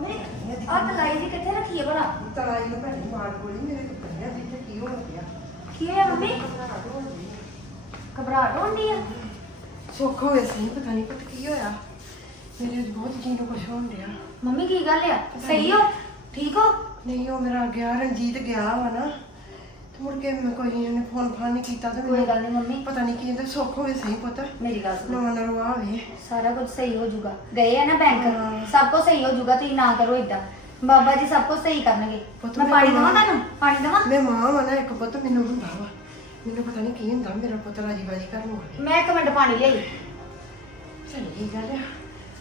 ਦੀ ਆ ਤਲਾਈ ਜੀ ਕਿੱਥੇ ਰੱਖੀ ਹੈ ਭਲਾ? ਤਲਾਈ ਨੂੰ ਭੈਣੀ ਮਾਰ ਗੋਲੀ ਮੇਰੇ ਤੋਂ ਪਈਆ ਜਿੱਥੇ ਕੀ ਹੋ ਗਿਆ। ਕੀ ਹੋਇਆ ਮੰਮੀ? ਘਬਰਾਹਟ ਹੁੰਦੀ ਆ? ਸੁੱਖ ਹੋਵੇ ਸੀ ਪਤਾ ਨਹੀਂ ਪਤਾ ਕੀ ਹੋਇਆ। ਮੇਰੇ ਅੱਜ ਬਹੁਤ ਜੀ ਨੂੰ ਕੁਛ ਹੋਣ ਡਿਆ। ਮੰਮੀ ਕੀ ਗੱਲ ਆ? ਸਹੀ ਹੋ? ਠੀਕ ਹੋ? ਨਹੀਂ ਉਹ ਮੇਰਾ ਗਿਆ ਰਣਜੀਤ ਗਿਆ ਵਾ ਨਾ। ਮੁੜ ਕੇ ਮੈਂ ਕੋਈ ਨਹੀਂ ਉਹਨੇ ਫੋਨ ਫਾਨ ਨਹੀਂ ਕੀਤਾ ਤੇ ਕੋਈ ਗੱਲ ਨਹੀਂ ਮੰਮੀ। ਪਤਾ ਨਹੀਂ ਕੀ ਕਹਿੰਦਾ ਸੁੱਖ ਹੋਵੇ ਸਹੀ ਪੁੱਤ। ਮੇਰੀ ਗੱਲ ਸੁਣੋ। ਨਵਾਂ ਨਰਵਾ ਹੋਵੇ। ਸਾਰਾ ਕੁਝ ਸਹੀ ਹੋ ਜਾਊਗਾ। ਗਏ ਆ ਨਾ ਬੈਂਕ ਹਾਂ। ਸਭ ਕੁਝ ਸਹੀ ਹੋ ਜਾਊਗਾ ਤੁਸੀਂ ਨਾ ਕਰੋ ਇਦਾਂ ਬਾਬਾ ਜੀ ਸਭ ਕੁਝ ਸਹੀ ਕਰਨਗੇ। ਮੈਂ ਪਾਣੀ। ਦਵਾਂ ਤੁਹਾਨੂੰ? ਪਾਣੀ ਦਵਾਂ? ਮੈਂ ਮਾਂ ਵਾ ਨਾ ਇੱਕ ਪੁੱਤ ਮੈਨੂੰ ਹੁੰਦਾ ਵਾ। ਮੈਨੂੰ ਪਤਾ ਨਹੀਂ ਕੀ ਹੁੰਦਾ ਮੇਰਾ ਪੁੱਤ ਰਾਜੀ ਬਾਜੀ ਨੂੰ ਆਵੇ ਮੈਂ ਇੱਕ ਮਿੰਟ ਪਾਣੀ ਚਲ ਇਹ ਗੱਲ ਆ।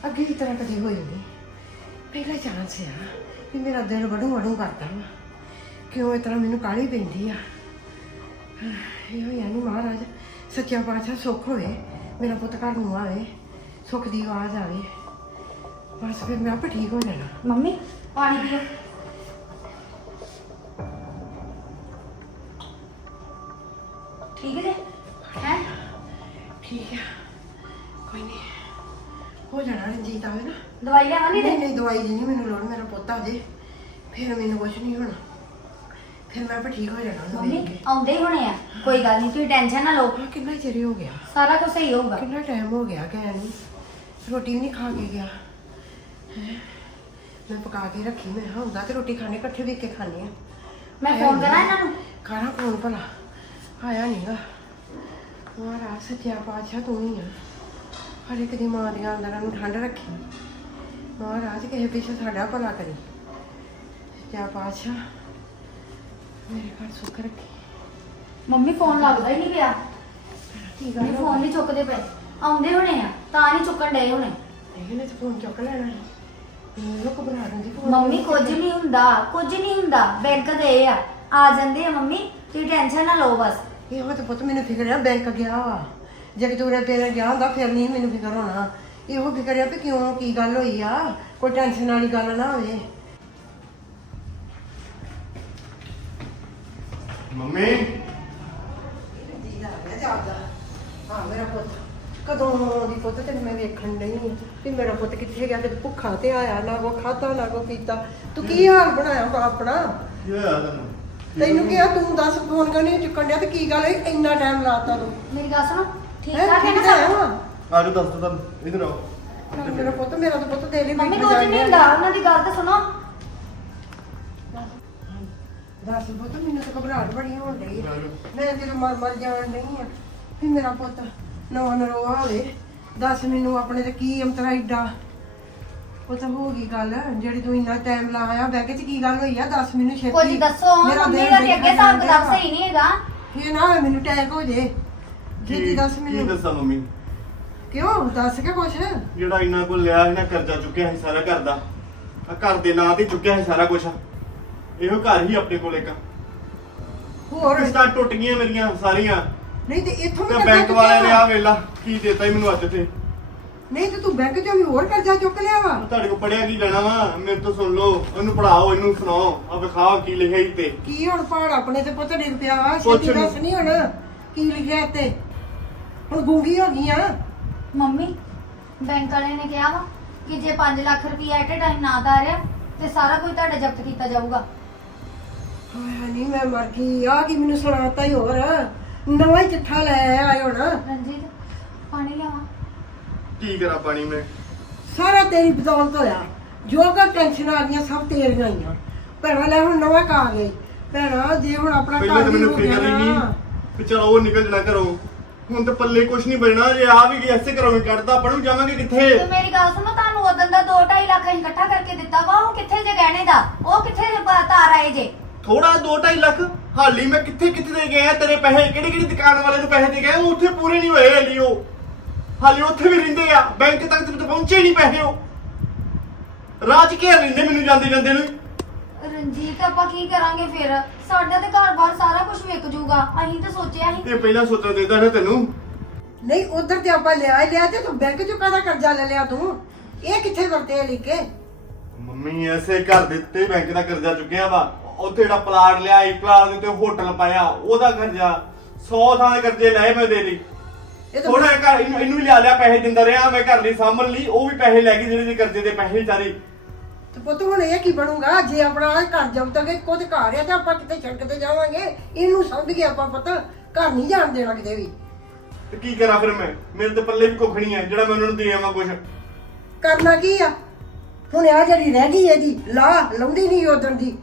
ਅੱਗੇ ਦੀ ਤਰ੍ਹਾਂ ਕਦੀ ਹੋਈ ਨਹੀਂ ਪਹਿਲਾ ਚਾਂਸ ਆ ਕਿ ਮੇਰਾ ਦਿਲ ਵੜੂ ਵੜੂ ਕਰਦਾ ਵਾ। ਕਿਉਂ ਇਸ ਤਰ੍ਹਾਂ ਮੈਨੂੰ ਕਾਹਲੀ ਪੈਂਦੀ ਆ। ਇਹੋ ਹੀ ਆ ਨੀ ਮਹਾਰਾਜ ਸੱਚਾ ਪਾਤਸ਼ਾਹ ਸੁੱਖ ਹੋਵੇ ਮੇਰਾ ਪੁੱਤ ਘਰ ਨੂੰ ਆਵੇ ਸੁੱਖ ਦੀ ਆਵਾਜ਼ ਆਵੇ ਬਸ ਫਿਰ ਮੈਂ ਆਪੇ ਠੀਕ ਹੋ ਜਾਣਾ। ਮੰਮੀ ਪਾਣੀ ਪੀਓ। ਠੀਕ ਹੈ ਹੈ? ਠੀਕ ਆ। ਕੋਈ ਨਹੀਂ ਹੋ ਜਾਣਾ ਰਣਜੀਤ ਆਵੇ ਨਾ। ਦਵਾਈ ਲਿਆਵਾਂ ਨਹੀਂ ਨਹੀਂ ਦਵਾਈ ਦੀ ਨਹੀਂ ਮੈਨੂੰ ਲੋੜ ਮੇਰਾ ਪੁੱਤ ਆ ਜੇ ਫਿਰ ਮੈਨੂੰ ਕੁਝ ਨਹੀਂ ਹੋਣਾ। ਫਿਰ ਮੈਂ ਆਪੇ ਠੀਕ ਹੋ ਜਾਣਾ ਉਹਨੂੰ ਮੰਮੀ ਕੇ। ਆਉਂਦੇ ਹੀ ਹੋਣੇ ਆ। ਕੋਈ ਗੱਲ ਨਹੀਂ ਤੁਸੀਂ ਟੈਨਸ਼ਨ ਨਾ ਲਓ। ਆਹ ਕਿੰਨਾ ਚਿਰ ਹੋ ਗਿਆ? ਸਾਰਾ ਕੁਝ ਸਹੀ ਹੋਊਗਾ। ਕਿੰਨਾ ਟਾਈਮ ਹੋ ਗਿਆ ਗਏ ਨੂੰ? ਰੋਟੀ ਵੀ ਨਹੀਂ ਖਾ ਕੇ ਗਿਆ। ਹੈਂ। ਮੈਂ ਪਕਾ ਕੇ ਰੱਖੀ ਮੈਂ ਕਿਹਾ ਹੁੰਦਾ ਤੇ ਰੋਟੀ ਖਾਣੇ ਇਕੱਠੇ ਵੇਖ ਕੇ ਖਾਣੇ ਆ। ਮੈਂ ਫੋਨ ਕਰਾਂ ਇਹਨਾਂ ਨੂੰ? ਖਾਣਾ ਫੋਨ ਭਲਾ। ਆਇਆ ਨਹੀਂਗਾ ਮਹਾਰਾਜ ਸੱਚਿਆ ਪਾਤਸ਼ਾਹ ਤੂੰ ਹੀ ਆ। ਹਰ ਇੱਕ ਦੀ ਮਾਂ ਦੀਆਂ ਅੰਦਰਾਂ ਨੂੰ ਠੰਡ ਰੱਖੀ। ਮਹਾਰਾਜ ਕਿਸੇ ਪਿੱਛੇ ਸਾਡਾ ਭਲਾ ਕਰੀ। ਸੱਚਿਆ ਪਾਤਸ਼ਾਹ। ਮੇਰੇ ਘਰ ਸੁੱਖ ਰੱਖੀ। ਮੰਮੀ ਫੋਨ ਲੱਗਦਾ ਹੀ ਨਹੀਂ ਪਿਆ। ਕੀ ਗੱਲ ਨਹੀਂ ਫੋਨ ਨਹੀਂ ਚੁੱਕਦੇ ਪਏ। ਆਉਂਦੇ ਹੋਣੇ ਆ ਤਾਂ ਨਹੀਂ ਚੁੱਕਣ ਡਏ ਹੋਣੇ। ਨਹੀਂ ਨਾ ਫੋਨ ਚੁੱਕ ਲੈਣਾ ਸੀ। ਮੈਨੂੰ ਘਬਰਾ ਰਹੀ ਸੀ ਮੰਮੀ ਕੁਝ ਨਹੀਂ ਹੁੰਦਾ ਕੁਝ ਨਹੀਂ ਹੁੰਦਾ। ਬੈਂਕ ਦੇ ਆ ਆ ਜਾਂਦੇ ਆ ਮੰਮੀ। ਤੁਸੀਂ ਟੈਨਸ਼ਨ ਨਾ ਲਓ ਬਸ। ਇਹੋ ਤੇ ਪੁੱਤ ਮੈਨੂੰ ਫਿਕਰ ਆ ਬੈਂਕ ਗਿਆ ਵਾ। ਜੇ ਕਿਤੇ ਉਰੇ ਤੇਰੇ ਗਿਆ ਹੁੰਦਾ ਫਿਰ ਨਹੀਂ ਮੈਨੂੰ ਫਿਕਰ ਹੋਣਾ। ਇਹੋ ਫਿਕਰ ਆ ਵੀ ਕਿਉਂ ਕੀ ਗੱਲ ਹੋਈ ਆ? ਕੋਈ ਟੈਨਸ਼ਨ ਵਾਲੀ ਗੱਲ ਨਾ ਹੋਵੇ। ਮੰਮੀ। ਜੀ ਆ ਜਾਂਦਾ ਹਾਂ ਮੇਰਾ ਪੁੱਤ ਕਦੋਂ ਦੀ ਪੁੱਤ ਤੈਨੂੰ? ਮੈਂ ਵੇਖਣ ਨਹੀਂ ਵੀ ਮੇਰਾ ਪੁੱਤ ਕਿੱਥੇ ਗਿਆ ਕਿਤੇ ਭੁੱਖਾ ਤੇ ਆਇਆ ਨਾ ਕੋ ਖਾਧਾ ਨਾ ਕੋ ਪੀਤਾ ਤੂੰ ਕੀ ਹਾਲ ਬਣਾਇਆ ਵਾ ਆਪਣਾ ਕੀ ਹੋਇਆ? ਤੈਨੂੰ ਤੈਨੂੰ ਕੀ ਆ ਤੂੰ ਦੱਸ ਫੋਨ ਕਰਨੀ ਚੁੱਕਣ ਡਿਆ ਤੇ ਕੀ ਗੱਲ ਹੋਈ? ਇੰਨਾ ਟਾਈਮ ਲਾਤਾ ਤੂੰ। ਮੇਰੀ ਗੱਲ ਸੁਣੋ ਠੀਕ ਹੈਂ, ਠਾਕ ਹੈ ਨਾ ਠੀਕ ਤਾਂ ਹੈ ਸਭ? ਵਾ। ਆਜੋ ਦੱਸ ਦੋ ਤੁਹਾਨੂੰ। ਇਧਰ ਆਓ। ਮੇਰਾ ਪੁੱਤ ਮੇਰਾ ਤਾਂ ਪੁੱਤ ਦੇ ਲਈ ਮੰਮੀ ਕੁਝ ਨਹੀਂ ਹੁੰਦਾ ਉਹਨਾਂ ਦੀ ਗੱਲ ਤਾਂ ਸੁਣੋ। ਦੱਸ ਪੁੱਤ ਮੈਨੂੰ ਤਾਂ ਘਬਰਾਹਟ ਬੜੀ ਹੋਣ ਡਈ ਆ। ਮੈਂ ਜਦੋਂ ਮਰ ਮਰ ਜਾਣ ਨਹੀਂ ਆ ਵੀ ਮੇਰਾ ਪੁੱਤ ਨਵਾਂ ਨਰੋਆ ਹੋਵੇ ਦੱਸ ਮੈਨੂੰ ਆਪਣੇ ਤੇ ਕੀ ਅੰਤਰਾ ਏਡਾ। ਉਹ ਤਾਂ ਹੋ ਗਈ ਗੱਲ ਜਿਹੜੀ ਤੂੰ ਇੰਨਾ ਟਾਈਮ ਲਾਇਆ ਬੈਗ 'ਚ ਕੀ ਗੱਲ ਹੋਈ ਆ? ਦੱਸ ਮੈਨੂੰ ਛੇਤੀ ਕੁਝ ਦੱਸੋ ਮੇਰਾ ਮੰਮੀ ਦਾ ਤੇ ਅੱਗੇ ਹਿਸਾਬ ਕਿਤਾਬ। ਸਹੀ ਨਹੀਂ ਹੈਗਾ। ਇਹ ਨਾ ਹੋਵੇ ਮੈਨੂੰ ਅਟੈਕ ਹੋ ਜੇ। ਛੇਤੀ ਦੱਸ ਕੀ ਮੈਨੂੰ। ਦੱਸਾਂ ਮੰਮੀ? ਕਿਉਂ? ਦੱਸ ਕੇ ਕੁਛ? ਜਿਹੜਾ ਇੰਨਾ ਕੋ ਲਿਆ ਸੀ ਨਾ ਕਰਜ਼ਾ ਚੁੱਕਿਆ ਸੀ ਸਾਰਾ ਘਰ ਦਾ। ਆ ਘਰ ਦੇ ਨਾਂ ਤੇ ਚੁੱਕਿਆ ਸੀ ਸਾਰਾ ਕੁਝ ਇਹੋ ਘਰ ਹੀ ਆਪਣੇ ਕੋਲ ਇੱਕ ਹੋਰ? ਕਿਸ਼ਤਾਂ ਟੁੱਟ ਗਈਆਂ ਮੇਰੀਆਂ ਸਾਰੀਆਂ। ਨਹੀਂ ਤੇ ਇੱਥੋਂ ਵੀ ਤੇ ਕਰਜ਼ਾ ਬੈਂਕ ਵਾਲਿਆਂ ਨੇ ਚੁੱਕਿਆ ਆ ਵੇਲਾ ਕੀ ਦੇਤਾ ਮੈਨੂੰ ਅੱਜ ਤੇ। ਨਹੀਂ ਤੇ ਤੂੰ ਬੈਂਕ 'ਚੋਂ ਵੀ ਹੋਰ ਕਰਜ਼ਾ ਚੁੱਕ ਲਿਆ ਵਾ। ਤੁਹਾਡੇ ਕੋ ਪੜਿਆ ਕੀ ਲੈਣਾ ਵਾ? ਮੇਰੇ ਤੋਂ ਸੁਣ ਲਓ ਉਹਨੂੰ ਪੜਾਓ ਇਹਨੂੰ ਸੁਣਾਓ। ਆ ਵਿਖਾਓ ਕੀ ਲਿਖਿਆ ਈ ਤੇ। ਕੀ ਹੁਣ ਪਹਾੜ ਆਪਣੇ ਤੇ ਪੁੱਤ ਡਿੱਗ ਪਿਆ ਵਾ? ਕੁਛ ਛੇਤੀ। ਦੱਸ ਨਹੀਂ ਹੁਣ ਕੀ ਲਿਖਿਆ ਇੱਥੇ। ਹੁਣ ਗੂੰਗੀ ਹੋ ਗਈ ਆ। ਮੰਮੀ ਬੈਂਕ ਵਾਲੇ ਨੇ ਕਿਹਾ ਵਾ ਕਿ ਜੇ 5 ਲੱਖ ਰੁਪਏ ਐਟ ਅ ਟਾਈਮ ਨਾ ਤਾਰਿਆ ਤੇ ਸਾਰਾ ਕੁਝ ਤੁਹਾਡਾ ਜ਼ਬਤ ਕੀਤਾ ਜਾਊਗਾ। ਹਾਏ ਨਹੀਂ ਮੈਂ ਮਰ ਗਈ। ਆ ਕੀ ਮੈਨੂੰ ਸੁਣਾਤਾ ਹੀ ਹੋਰ? ਨਵਾਂ ਹੀ ਚਿੱਠਾ ਲੈ ਆਏ ਹੁਣ। ਰਣਜੀਤ ਪਾਣੀ ਲਿਆਵਾਂ ਕੀ ਕਰਾਂ ਪਾਣੀ ਮੈਂ? ਸਾਰਾ ਤੇਰੀ ਬਦੌਲਤ ਹੋਇਆ। ਜੋ ਕੋ ਟੈਨਸ਼ਨ ਆ ਗਈਆਂ ਸਭ ਤੇਰੀਆਂ ਹੀ ਆ। ਭੈਣਾ ਲੈ ਹੁਣ ਨਵਾਂ ਕਾ ਗਈ ਭੈਣਾ ਜੇ ਹੁਣ ਆਪਣਾ ਪਹਿਲਾਂ ਤਾਂ ਘਰ ਵੀ ਮੈਨੂੰ ਹੋ ਗਿਆ ਫਿਕਰ ਹੀ ਨਹੀਂ ਨਾ ਵੀ ਚਲੋ ਉਹ ਨਿਕਲ ਜਣਾ ਘਰੋਂ। ਹੁਣ ਤਾਂ ਪੱਲੇ ਕੁਛ ਨਹੀਂ ਬਚਣਾ ਜੇ ਆ ਵੀ ਗਿਆ ਐਸੇ ਘਰੋਂ ਹੀ ਕੱਢਦਾ ਪੜੂ ਜਾਵਾਂਗੇ ਕਿੱਥੇ? ਤੇ ਮੇਰੀ ਗੱਲ ਸੁਣੋ ਤੁਹਾਨੂੰ ਉਦੋਂ ਦਾ 2.5 ਲੱਖ ਅਸੀਂ ਇਕੱਠਾ ਕਰਕੇ ਦਿੱਤਾ ਵਾ। ਉਹ ਕਿੱਥੇ ਜੇ ਗਹਿਣੇ ਦਾ? ਉਹ ਕਿੱਥੇ ਜੇ ਤਾਰ ਆਏ ਜੇ? ਥੋੜਾ 2.5 ਲੱਖ? ਹਾਲੀ ਮੈਂ ਕਿੱਥੇ ਕਿੱਥੇ ਦੇ ਗਿਆ ਤੇਰੇ ਪੈਸੇ? ਕਿਹੜੀ ਕਿਹੜੀ ਦੁਕਾਨ ਵਾਲੇ ਨੂੰ ਪੈਸੇ ਦੇ ਗਿਆ ਉਹ ਉੱਥੇ ਪੂਰੇ ਨਹੀਂ ਹੋਏ ਹਾਲੀ ਉਹ। ਹਾਲੀ ਉੱਥੇ ਵੀ ਰਹਿੰਦੇ ਆ। ਬੈਂਕ ਤੱਕ ਤੇ ਪਹੁੰਚੇ ਨਹੀਂ ਪੈਸੇ ਉਹ। ਰਾਜ ਘੇਰ ਲੈਂਦੇ ਮੈਨੂੰ ਜਾਂਦੇ ਜਾਂਦੇ ਨੂੰ। ਰਣਜੀਤ ਆਪਾਂ ਕੀ ਕਰਾਂਗੇ ਫਿਰ? ਸਾਡਾ ਤੇ ਘਰ-ਬਾਰ ਸਾਰਾ ਕੁਝ ਵਿਕ ਜੂਗਾ ਅਸੀਂ ਤਾਂ ਸੋਚਿਆ ਸੀ ਇਹ ਪਹਿਲਾਂ ਸੋਚਣਾ ਚਾਹੀਦਾ ਨਾ ਤੈਨੂੰ। ਨਹੀਂ ਉਧਰ ਤੇ ਆਪਾਂ ਲਿਆ ਹੀ ਲਿਆ ਤੇ ਤੂੰ ਬੈਂਕ ਚੋਂ ਕਾਹਦਾ ਕਰਜ਼ਾ ਲੈ ਲਿਆ ਤੂੰ? ਇਹ ਕਿੱਥੇ ਵਰਤੇ ਆ ਲਿਖੇ ਮੰਮੀ ਐਸੇ ਘਰ ਦੇ ਉੱਤੇ ਬੈਂਕ ਦਾ ਕਰਜ਼ਾ ਚੁੱਕਿਆ ਵਾ। ਉੱਥੇ ਜਿਹੜਾ ਪਲਾਟ ਲਿਆ ਇੱਕ ਪਲਾਟ ਦੇ ਉੱਤੇ ਹੋਟਲ ਪਾਇਆ ਉਹਦਾ ਕਰਜ਼ਾ 100 ਥਾਂ ਦੇ ਕਰਜ਼ੇ ਲਏ ਮੈਂ ਦੇ ਲਈ। ਇਹ ਤਾਂ ਥੋੜਾ ਘਰ ਇਹਨੂੰ ਇਹਨੂੰ ਵੀ ਲਿਆ ਲਿਆ ਪੈਸੇ ਦਿੰਦਾ ਰਿਹਾ ਮੈਂ ਘਰ ਲਈ ਸਾਂਭਣ ਲਈ ਉਹ ਵੀ ਪੈਸੇ ਲੈ ਗਈ ਜਿਹੜੇ ਦੇ ਕਰਜ਼ੇ ਦੇ ਪੈਸੇ ਵਿਚਾਰੀ ਤੇ ਪੁੱਤ ਹੁਣ ਇਹ ਕੀ ਬਣੂਗਾ? ਜੇ ਆਪਣਾ ਇਹ ਘਰ ਜਬਤਾਂਗੇ ਕੁਝ ਘਰ ਆ ਤੇ ਆਪਾਂ ਕਿਤੇ ਸੜਕ ਤੇ ਜਾਵਾਂਗੇ। ਇਹਨੂੰ ਸਮਝ ਕੇ ਆਪਾਂ ਪੁੱਤ ਘਰ ਨਹੀਂ ਜਾਣ ਦੇਣਾ ਕਿਤੇ ਵੀ। ਤੇ ਕੀ ਕਰਾਂ ਫਿਰ ਮੈਂ? ਮੇਰੇ ਤੇ ਪੱਲੇ ਵੀ ਕੁੱਖ ਨਹੀਂ ਹੈ ਜਿਹੜਾ ਮੈਂ ਉਹਨਾਂ ਨੂੰ ਦੇ ਆਵਾਂ ਕੁਝ ਕਰਨਾ ਕੀ ਆ? ਹੁਣ ਆ ਜਿਹੜੀ ਰਹਿ ਗਈ ਇਹਦੀ ਲਾ ਲਾਉਂਦੀ ਨਹੀਂ ਉਦਣ ਦੀ।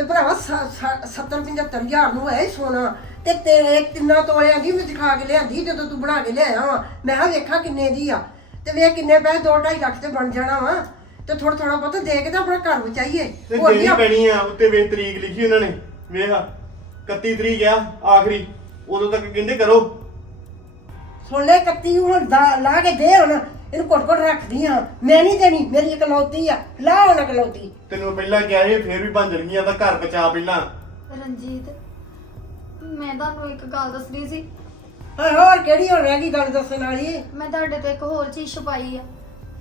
ਤੇ ਭਰਾਵਾ 70 75 ਹਜ਼ਾਰ ਨੂੰ ਹੈ ਸੋਨਾ। ਤੇ ਤੇਰੇ ਤਿੰਨਾਂ ਤੋਲਿਆਂ ਦੀ ਮੈਂ ਦਿਖਾ ਕੇ ਲਿਆਂਦੀ ਜਦੋਂ ਤੂੰ ਬਣਾ ਕੇ ਲਿਆਇਆ ਵਾ। ਮੈਂ ਕਿਹਾ ਵੇਖਾਂ ਕਿੰਨੇ ਦੀ ਆ। ਤੇ ਵੇਖ ਕਿੰਨੇ ਪੈਸੇ 2.5 ਲੱਖ ਤੇ ਬਣ ਜਾਣਾ ਵਾ। ਤੇ ਥੋੜਾ ਥੋੜਾ ਬਹੁਤ ਦੇ ਕੇ ਤਾਂ ਆਪਣਾ ਘਰ ਬਚਾਈਏ। ਹੋਰ ਦੇਣੀ ਕੀ ਆ? ਪੈਣੀ ਆ ਉੱਤੇ ਵੇਖ ਤਰੀਕ ਲਿਖੀ ਉਹਨਾਂ ਨੇ। ਵੇਖ 31 ਤਰੀਕ ਆ ਆਖਰੀ। ਉਦੋਂ ਤੱਕ ਕਹਿੰਦੇ ਕਰੋ। ਸੁਣ ਲੈ ਕੱਤੀ ਹੁਣ ਦਾ- ਲਾ ਕੇ ਦੇ ਹੁਣ। ਇਹਨੂੰ ਕੋਟ ਕੋਟ ਰੱਖਦੀ ਆ। ਮੈਂ ਨਹੀਂ ਦੇਣੀ ਮੇਰੀ ਇਕਲੌਤੀ ਆ। ਲਾ ਹੁਣ ਇਕਲੌਤੀ। ਤੈਨੂੰ ਪਹਿਲਾਂ ਕਿਹਾ ਇਹ ਫੇਰ ਵੀ ਬਣ ਜਾਣਗੀਆਂ ਤਾਂ ਘਰ ਬਚਾ ਪਹਿਲਾਂ। ਰਣਜੀਤ ਮੈਂ ਤੁਹਾਨੂੰ ਇੱਕ ਗੱਲ ਦੱਸਣੀ ਸੀ। ਹਾਂ ਹੋਰ ਕਿਹੜੀ ਹੁਣ ਰਹਿ ਗਈ ਗੱਲ ਦੱਸਣ ਵਾਲੀ? ਮੈਂ ਤੁਹਾਡੇ ਤੋਂ ਇੱਕ ਹੋਰ ਚੀਜ਼ ਛੁਪਾਈ ਆ।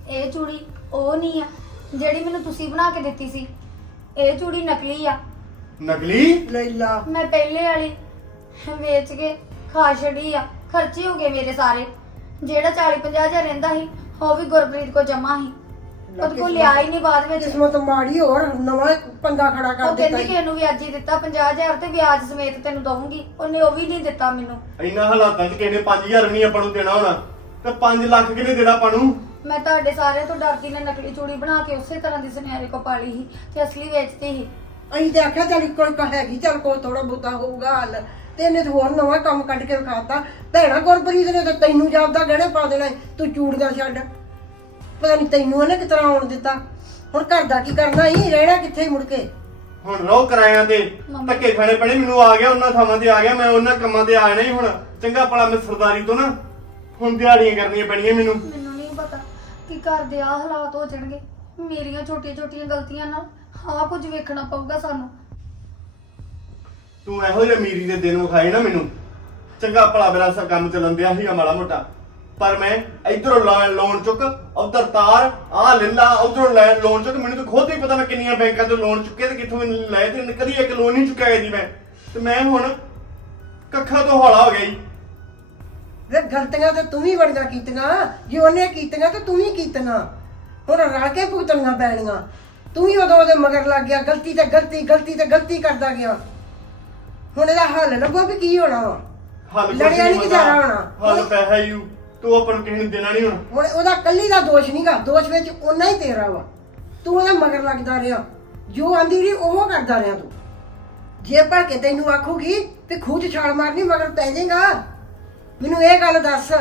ਇਹ ਚੂੜੀ ਉਹ ਨਹੀਂ ਆ ਜਿਹੜੀ ਮੈਨੂੰ ਤੁਸੀਂ ਬਣਾ ਕੇ ਦਿੱਤੀ ਸੀ। ਇਹ ਚੂੜੀ ਨਕਲੀ ਆ। ਨਕਲੀ? ਲੈਲਾ ਮੈਂ ਪਹਿਲੇ ਵਾਲੀ ਵੇਚ ਕੇ ਖਾ ਛੜੀ ਆ। ਖਰਚੇ ਹੋ ਗਏ ਮੇਰੇ ਸਾਰੇ। ਜਿਹੜਾ 40 50 ਹਜ਼ਾਰ ਰਹਿੰਦਾ ਸੀ ਉਹ ਵੀ ਗੁਰਪ੍ਰੀਤ ਕੋ ਜਮਾ ਸੀ। ਉਹਦੇ ਕੋਲ ਲਿਆ ਹੀ ਨਹੀਂ ਬਾਅਦ ਵਿੱਚ। ਕਿਸਮਤ ਮਾੜੀ ਹੋਰ ਨਵਾਂ ਪੰਗਾ ਖੜਾ ਕਰ ਉਹ ਦਿੱਤਾ ਕਹਿੰਦੀ ਕਿ ਇਹਨੂੰ ਵਿਆਜੀ ਦਿੱਤਾ 50000 ਤੇ ਵਿਆਜ ਸਮੇਤ ਤੈਨੂੰ ਦਊਂਗੀ। ਉਹਨੇ ਉਹ ਵੀ ਨਹੀਂ ਦਿੱਤਾ ਮੈਨੂੰ। ਇੰਨਾ ਹਾਲਾਤਾਂ 'ਚ ਕਿਸੇ ਨੇ 5000 ਵੀ ਨਹੀਂ ਆਪਾਂ ਨੂੰ ਦੇਣਾ ਹੋਣਾ। ਤੇ 5 ਲੱਖ ਕਿਹਨੇ ਦੇਣਾ ਆਪਾਂ ਨੂੰ? ਮੈਂ ਤੁਹਾਡੇ ਸਾਰਿਆਂ ਤੋਂ ਡਰਦੀ ਨੇ ਨਕਲੀ ਚੂੜੀ ਬਣਾ ਕੇ ਉਸੇ ਤਰ੍ਹਾਂ ਦੀ ਸੁਨਿਆਰੇ ਕੋ ਪਾਲੀ ਸੀ ਤੇ ਅਸਲੀ ਵੇਚਤੀ ਸੀ। ਅਸੀਂ ਤੇ ਆਖਿਆ ਚੱਲ ਕੋਈ ਕਾ ਹੈਗੀ ਚੱਲ ਕੋ ਥੋੜਾ ਬੋਤਾ ਹੋਊਗਾ ਹੱਲ। ਤੇ ਇਹਨੇ ਤਾਂ ਹੋਰ ਨਵਾਂ ਕੰਮ ਕੱਢ ਕੇ ਵਿਖਾਤਾ। ਭੈਣਾ ਗੁਰਪ੍ਰੀਤ ਨੇ ਤਾਂ ਤੈਨੂੰ ਜਾਪਦਾ ਗਹਿਣੇ ਪਾ ਦੇਣਾ ਈ, ਤੂੰ ਚੂੜੀਆਂ ਛੱਡ। ਪਤਾ ਨਹੀਂ ਤੈਨੂੰ ਉਹਨੇ ਕਿਤਰਾ ਆਉਣ ਦਿੱਤਾ। ਹੁਣ ਘਰ ਦਾ ਕੀ ਕਰਨਾ ਹੀ ਰਹਿਣਾ ਕਿੱਥੇ ਮੁੜ ਕੇ? ਹੁਣ ਰੋ ਕਰਾਇਆ ਤੇ। ਧੱਕੇ ਖਾਣੇ ਪੈਣੇ ਮੈਨੂੰ ਆ ਗਿਆ ਉਹਨਾਂ ਥਾਵਾਂ ਤੇ ਆ ਗਿਆ ਮੈਂ ਉਹਨਾਂ ਕੰਮਾਂ ਤੇ ਆਇਆ ਨਹੀਂ ਹੁਣ। ਚੰਗਾ ਭਲਾ ਮੈਂ ਸਰਦਾਰੀ ਤੋਂ ਨਾ ਹੁਣ ਦਿਹਾੜੀਆਂ ਕਰਨੀਆਂ ਪੈਣੀਆਂ ਮੈਨੂੰ। ਮੈਨੂੰ ਨਹੀਂ ਪਤਾ ਕਿ ਘਰ ਦੇ ਆ ਹਾਲਾਤ ਹੋ ਜਾਣਗੇ। ਮੇਰੀਆਂ ਛੋਟੀਆਂ ਛੋਟੀਆਂ ਗਲਤੀਆਂ ਨਾਲ ਹਾਂ ਕੁਝ ਵੇਖਣਾ ਪਊਗਾ ਸਾਨੂੰ। ਤੂੰ ਇਹੋ ਜਿਹੇ ਅਮੀਰੀ ਦੇ ਦਿਨ ਵਿਖਾਏ ਨਾ ਮੈਨੂੰ। ਚੰਗਾ ਭਲਾ ਮੇਰਾ ਸਭ ਕੰਮ ਚੱਲਣ ਦਿਆ ਸੀਗਾ ਮਾੜਾ ਮੋਟਾ। ਪਰ ਮੈਂ ਇਧਰੋਂ ਲੋਨ ਚੁੱਕ, ਉਧਰ ਤਾਰ ਆ ਲੱਲਾ ਉਧਰੋਂ ਲੋਨ ਚੁੱਕ, ਮੈਨੂੰ ਤਾਂ ਖੁਦ ਹੀ ਪਤਾ ਮੈਂ ਕਿੰਨੀਆਂ ਬੈਂਕਾਂ ਤੋਂ ਲੋਨ ਚੁੱਕੇ ਤੇ ਕਿੱਥੋਂ ਲਏ ਤੇ ਕਦੀ ਇੱਕ ਲੋਨ ਨਹੀਂ ਚੁੱਕਿਆ ਜੀ ਮੈਂ। ਤੇ ਮੈਂ ਹੁਣ ਕੱਖਾਂ ਤੋਂ ਹੌਲਾ ਹੋ ਗਿਆ ਜੀ। ਵੇ ਗਲਤੀਆਂ ਤੇ ਤੂੰ ਵੀ ਬੜੀਆਂ ਕੀਤੀਆਂ। ਜੇ ਉਹਨੇ ਕੀਤੀਆਂ ਤੇ ਤੂੰ ਵੀ ਕੀਤੀਆਂ। ਹੁਣ ਰਲ ਕੇ ਭੁਗਤਣੀਆਂ ਪੈਣੀਆਂ। ਤੂੰ ਵੀ ਉਦੋਂ ਉਹਦੇ ਮਗਰ ਲੱਗ ਗਿਆ, ਗਲਤੀ ਤੇ ਗਲਤੀ ਗਲਤੀ ਤੇ ਗਲਤੀ ਕਰਦਾ ਗਿਆ। ਹੁਣ ਇਹਦਾ ਹੱਲ ਲੱਭੋ ਵੀ ਕੀ ਹੋਣਾ ਵਾ ਹੱਲ ਕੁਛ ਲੜਿਆ ਨੀ ਪਤਾ। ਗੁਜ਼ਾਰਾ ਹੋਣਾ। ਹੱਲ ਪੈਸਾ ਹੀ। ਤੂੰ ਆਪਾਂ ਨੂੰ ਕਿਸੇ ਨੂੰ ਦੇਣਾ ਨਹੀਂ ਹੁਣ ਹੁਣ ਉਹਦਾ ਕੱਲੀ ਦਾ ਦੋਸ਼ ਨਹੀਂਗਾ ਦੋਸ਼ ਵਿੱਚ ਉਹਨਾਂ ਹੀ ਤੇਰਾ ਵਾ ਤੂੰ ਉਹਦੇ ਮਗਰ ਲੱਗਦਾ ਰਿਹਾ ਜੋ ਆਂਦੀ ਰਹੀ ਉਹ ਕਰਦਾ ਰਿਹਾ ਤੂੰ ਜੇ ਭੜ ਕੇ ਤੈਨੂੰ ਆਖੂਗੀ ਤੇ ਖੂਹ 'ਚ ਛਾਲ ਮਾਰਨੀ ਮਗਰ ਪੈ ਜਾਏਗਾ ਮੈਨੂੰ ਇਹ ਗੱਲ ਦੱਸ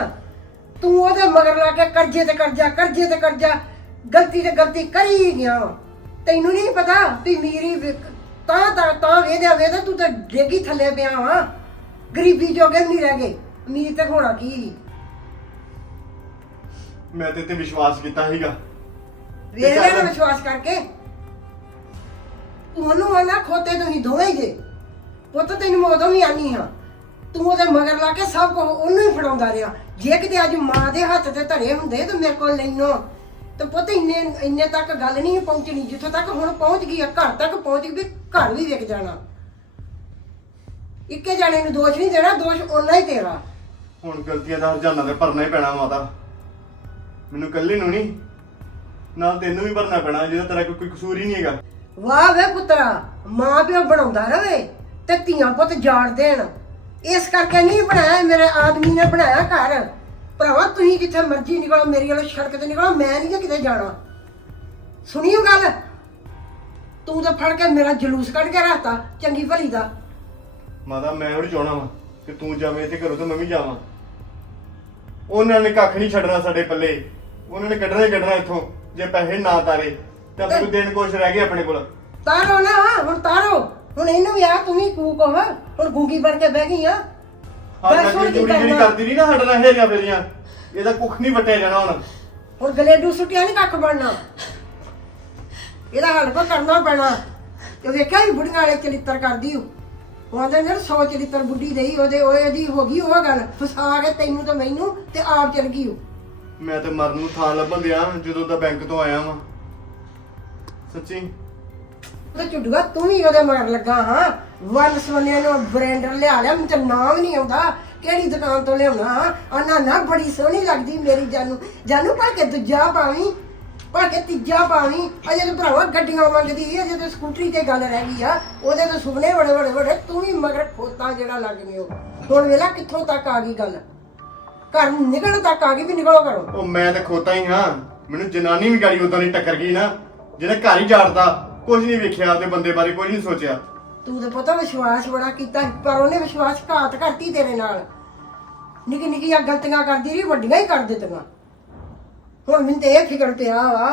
ਤੂੰ ਉਹਦੇ ਮਗਰ ਲਾ ਕੇ ਕਰਜ਼ੇ ਤੇ ਕਰਜ਼ਾ ਕਰਜ਼ੇ ਤੇ ਕਰਜ਼ਾ ਗਲਤੀ ਤੇ ਗਲਤੀ ਕਰੀ ਗਿਆ। ਤੈਨੂੰ ਨਹੀਂ ਪਤਾ ਵੀ ਮੇਰੀ ਵਿਕ- ਤਾਂ ਤਾਂ ਤਾਂ ਵੇਦਿਆ ਵੇਦਿਆ ਤੂੰ ਤਾਂ ਡੇਗੀ ਥੱਲੇ ਪਿਆ ਵਾ। ਗਰੀਬੀ ਜੋਗੇ ਨਹੀਂ ਰਹਿ ਗਏ। ਅਮੀਰ ਤੇ ਹੋਣਾ ਕੀ? ਸੀ? ਮੈਂ ਤੇ ਤੇ ਵਿਸ਼ਵਾਸ ਕੀਤਾ ਸੀਗਾ। ਵੇਖ ਲੈਣਾ ਵਿਸ਼ਵਾਸ ਕਰਕੇ। ਤੂੰ ਉਹਨੂੰ ਆਣਾ ਖੋਤੇ ਤੁਸੀਂ ਦੋਵੇਂ ਹੀ ਜੇ। ਪੁੱਤ ਤੈਨੂੰ ਮੈਂ ਉਦੋਂ ਵੀ ਆਨੀ ਹਾਂ। ਤੂੰ ਉਹਦੇ ਮਗਰ ਲਾ ਕੇ ਸਭ ਕੁਝ ਉਹਨੂੰ ਹੀ ਫੜਾਉਂਦਾ ਰਿਹਾ। ਜੇ ਕਿਤੇ ਅੱਜ ਮਾਂ ਦੇ ਹੱਥ ਤੇ ਧਰੇ ਹੁੰਦੇ ਤਾਂ ਮੇਰੇ ਕੋਲ ਲੈਨੋ। ਤੇ ਪੁੱਤ ਇੰਨੇ ਇੰਨੇ ਤੱਕ ਗੱਲ ਨਹੀਂ ਪਹੁੰਚਣੀ ਜਿੱਥੋਂ ਤੱਕ ਹੁਣ ਪਹੁੰਚ ਗਈ ਆ ਘਰ ਤੱਕ ਪਹੁੰਚ ਗਈ ਵੀ ਘਰ ਵੀ ਵਿਕ ਜਾਣਾ। ਇੱਕੇ ਜਾਣੇ ਨੂੰ ਦੋਸ਼ ਨਹੀਂ ਦੇਣਾ ਦੋਸ਼ ਉਹਨਾਂ ਹੀ ਤੇਰਾ। ਹੁਣ ਗਲਤੀਆਂ ਦਾ ਹਰਜਾਨਾ ਤੇ ਭਰਨਾ ਹੀ ਪੈਣਾ ਮਾਤਾ। ਮੈਨੂੰ ਇਕੱਲੇ ਨੂੰ ਨਹੀਂ ਨਾਲ ਤੈਨੂੰ ਵੀ ਭਰਨਾ ਪੈਣਾ ਜਿਹਦਾ ਤੇਰਾ ਕੋਈ ਕੋਈ ਕਸੂਰ ਹੀ ਨਹੀਂ ਹੈਗਾ। ਵਾਹ ਵੇ ਪੁੱਤਰਾ ਮਾਂ ਪਿਓ ਬਣਾਉਂਦਾ ਰਵੇ ਤੇ ਧੀਆਂ ਪੁੱਤ ਜਾਣ ਦੇਣ। ਇਸ ਕਰਕੇ ਨਹੀਂ ਬਣਾਇਆ ਮੇਰੇ ਆਦਮੀ ਨੇ ਬਣਾਇਆ ਘਰ। ਭਰਾਵਾ ਤੁਸੀਂ ਜਿੱਥੇ ਮਰਜ਼ੀ ਨਿਕਲੋ ਮੇਰੀ ਵਾਲੀ ਸੜਕ ਤੇ ਨਿਕਲੋ ਮੈਂ ਨਹੀਂ ਕਿਤੇ ਜਾਣਾ। ਸੁਣੀਓ ਗੱਲ? ਤੂੰ ਤਾਂ ਫੜ ਕੇ ਮੇਰਾ ਜਲੂਸ ਕੱਢ ਕੇ ਰੱਖਤਾ ਚੰਗੀ ਭਲੀ ਦਾ। ਮਾਤਾ ਮੈਂ ਉਹ ਚਾਹਣਾ ਵਾ ਕਿ ਤੂੰ ਜਾਵੇਂ ਇੱਥੇ ਘਰੋਂ ਤੇ ਮੈਂ ਵੀ ਜਾਵਾਂ। ਉਹਨਾਂ ਨੇ ਕੱਖ ਨਹੀਂ ਛੱਡਣਾ ਸਾਡੇ ਪੱਲੇ। ਉਹਨਾਂ ਨੇ ਕੱਢਣਾ ਹੀ ਕੱਢਣਾ ਇੱਥੋਂ ਜੇ ਪੈਸੇ ਨਾ ਤਾਰੇ ਤੇ ਆਪਣੇ ਕੋਲ ਦਿਨ ਕੁਛ ਰਹਿ ਗਏ ਆਪਣੇ ਕੋਲ। ਤਾਰੋ ਨਾ ਹੁਣ ਤਾਰੋ। ਹੁਣ ਇਹਨੂੰ ਵੀ ਆ ਤੂੰ ਵੀ ਕੂਕ ਹੋ ਹੁਣ ਗੂੰਗੀ ਬਣ ਕੇ ਬਹਿ ਗਈ ਆ। ਬਸ ਹੁਣ ਕੀ ਜਿਹੜੀ ਕਰਨਾ? ਕਰਦੀ ਨਹੀਂ ਨਾ ਸਾਡੇ ਨਾਲ ਹੇਰੀਆਂ ਫੇਰੀਆਂ ਇਹਦਾ ਕੁੱਖ ਨਹੀਂ ਵੱਟਿਆ ਜਾਣਾ ਹੁਣ। ਹੁਣ ਗਲੇਡੂ ਸੁੱਟਿਆ ਨਹੀਂ ਕੱਖ ਬਣਨਾ। ਇਹਦਾ ਹੱਲ ਕੋ ਕਰਨਾ ਪੈਣਾ। ਤੇ ਵੇਖਿਆ ਹੀ ਬੁੜੀਆਂ ਵਾਲੇ ਚਲਿੱਤਰ ਕਰਦੀ ਉਹ ਉਹਦੇ ਨੇ 100 ਚਲਿੱਤਰ ਬੁੱਢੀ ਦੇਈ ਉਹਦੇ ਉਹ ਇਹਦੀ ਹੋ ਗਈ ਉਹ ਗੱਲ। ਫਸਾ ਕੇ ਤੈਨੂੰ ਤੇ ਮੈਨੂੰ ਤੇ ਆਪ ਚਲ ਗਈ ਉਹ ਮੈਂ ਤੇ ਮਰਨ ਨੂੰ ਥਾਂ ਲੱਭਣ ਦਿਆ ਜਦੋਂ ਦਾ ਬੈਂਕ ਤੋਂ ਆਇਆ ਵਾਂ। ਸੱਚੀ? ਤੇ ਝੁੱਡੂਆ ਤੂੰ ਵੀ ਉਹਦੇ ਮਗਰ ਲੱਗਾ ਹਾਂ। ਵਨ ਸਵੰਨਿਆਂ ਨੂੰ ਬ੍ਰੈਂਡਰ ਲਿਆ ਲਿਆ, ਮੈਨੂੰ ਤਾਂ ਨਾਮ ਨਹੀਂ ਆਉਂਦਾ। ਕਿਹੜੀ ਦੁਕਾਨ ਤੋਂ ਲਿਆਉਣਾ? ਆਨਾ ਨਾ ਬੜੀ ਸੋਹਣੀ ਲੱਗਦੀ ਮੇਰੀ ਜਾਨੂ। ਜਾਨੂ ਭਰ ਕੇ ਦੂਜਾ ਪਾਵੀਂ ਪਰ ਕਿ ਤੀਜਾ ਪਾਣੀ ਅਜੇ ਤਾਂ ਭਰਾਵਾ ਗੱਡੀਆਂ ਮੰਗਦੀ ਅਜੇ ਤਾਂ ਸਕੂਟਰੀ ਤੇ ਗੱਲ ਰਹਿ ਗਈ ਆ। ਉਹਦੇ ਤਾਂ ਸੁਪਨੇ ਬੜੇ ਬੜੇ ਬੜੇ। ਤੂੰ ਵੀ ਮਗਰ ਖੋਤਾ ਜਿਹੜਾ ਲੱਗ ਗਿਆ ਹੁਣ ਵੇਲਾ ਕਿੱਥੋਂ ਤੱਕ ਆ ਗਈ ਗੱਲ? ਘਰ ਨਿਕਲਣ ਤੱਕ ਆ ਗਈ ਵੀ ਨਿਕਲੋ ਕਰੋ ਉਹ ਮੈਂ ਤਾਂ ਖੋਤਾ ਹੀ ਹਾਂ। ਮੈਨੂੰ ਜਨਾਨੀ ਵੀ ਗਾੜੀ ਉਦਾਂ ਦੀ ਟੱਕਰ ਗਈ ਨਾ, ਜਿਹਨੇ ਘਰ ਹੀ ਜਾੜਦਾ ਕੁਝ ਨਹੀਂ ਵੇਖਿਆ ਤੇ ਬੰਦੇ ਬਾਰੇ ਕੁਝ ਨਹੀਂ ਸੋਚਿਆ। ਤੂੰ ਤਾਂ ਪਤਾ ਵਿਸ਼ਵਾਸ ਬੜਾ ਕੀਤਾ ਸੀ, ਪਰ ਉਹਨੇ ਵਿਸ਼ਵਾਸ ਘਾਤ ਕਰਤੀ ਤੇਰੇ ਨਾਲ। ਨਿੱਕੀ ਨਿੱਕੀਆਂ ਗਲਤੀਆਂ ਕਰਦੀ ਰਹੀ ਵੱਡੀਆਂ ਹੀ ਕਰ ਦਿੱਤੀਆਂ। ਹੁਣ ਮੈਨੂੰ ਤੇ ਇਹ ਫਿਕਰ ਪਿਆ ਵਾ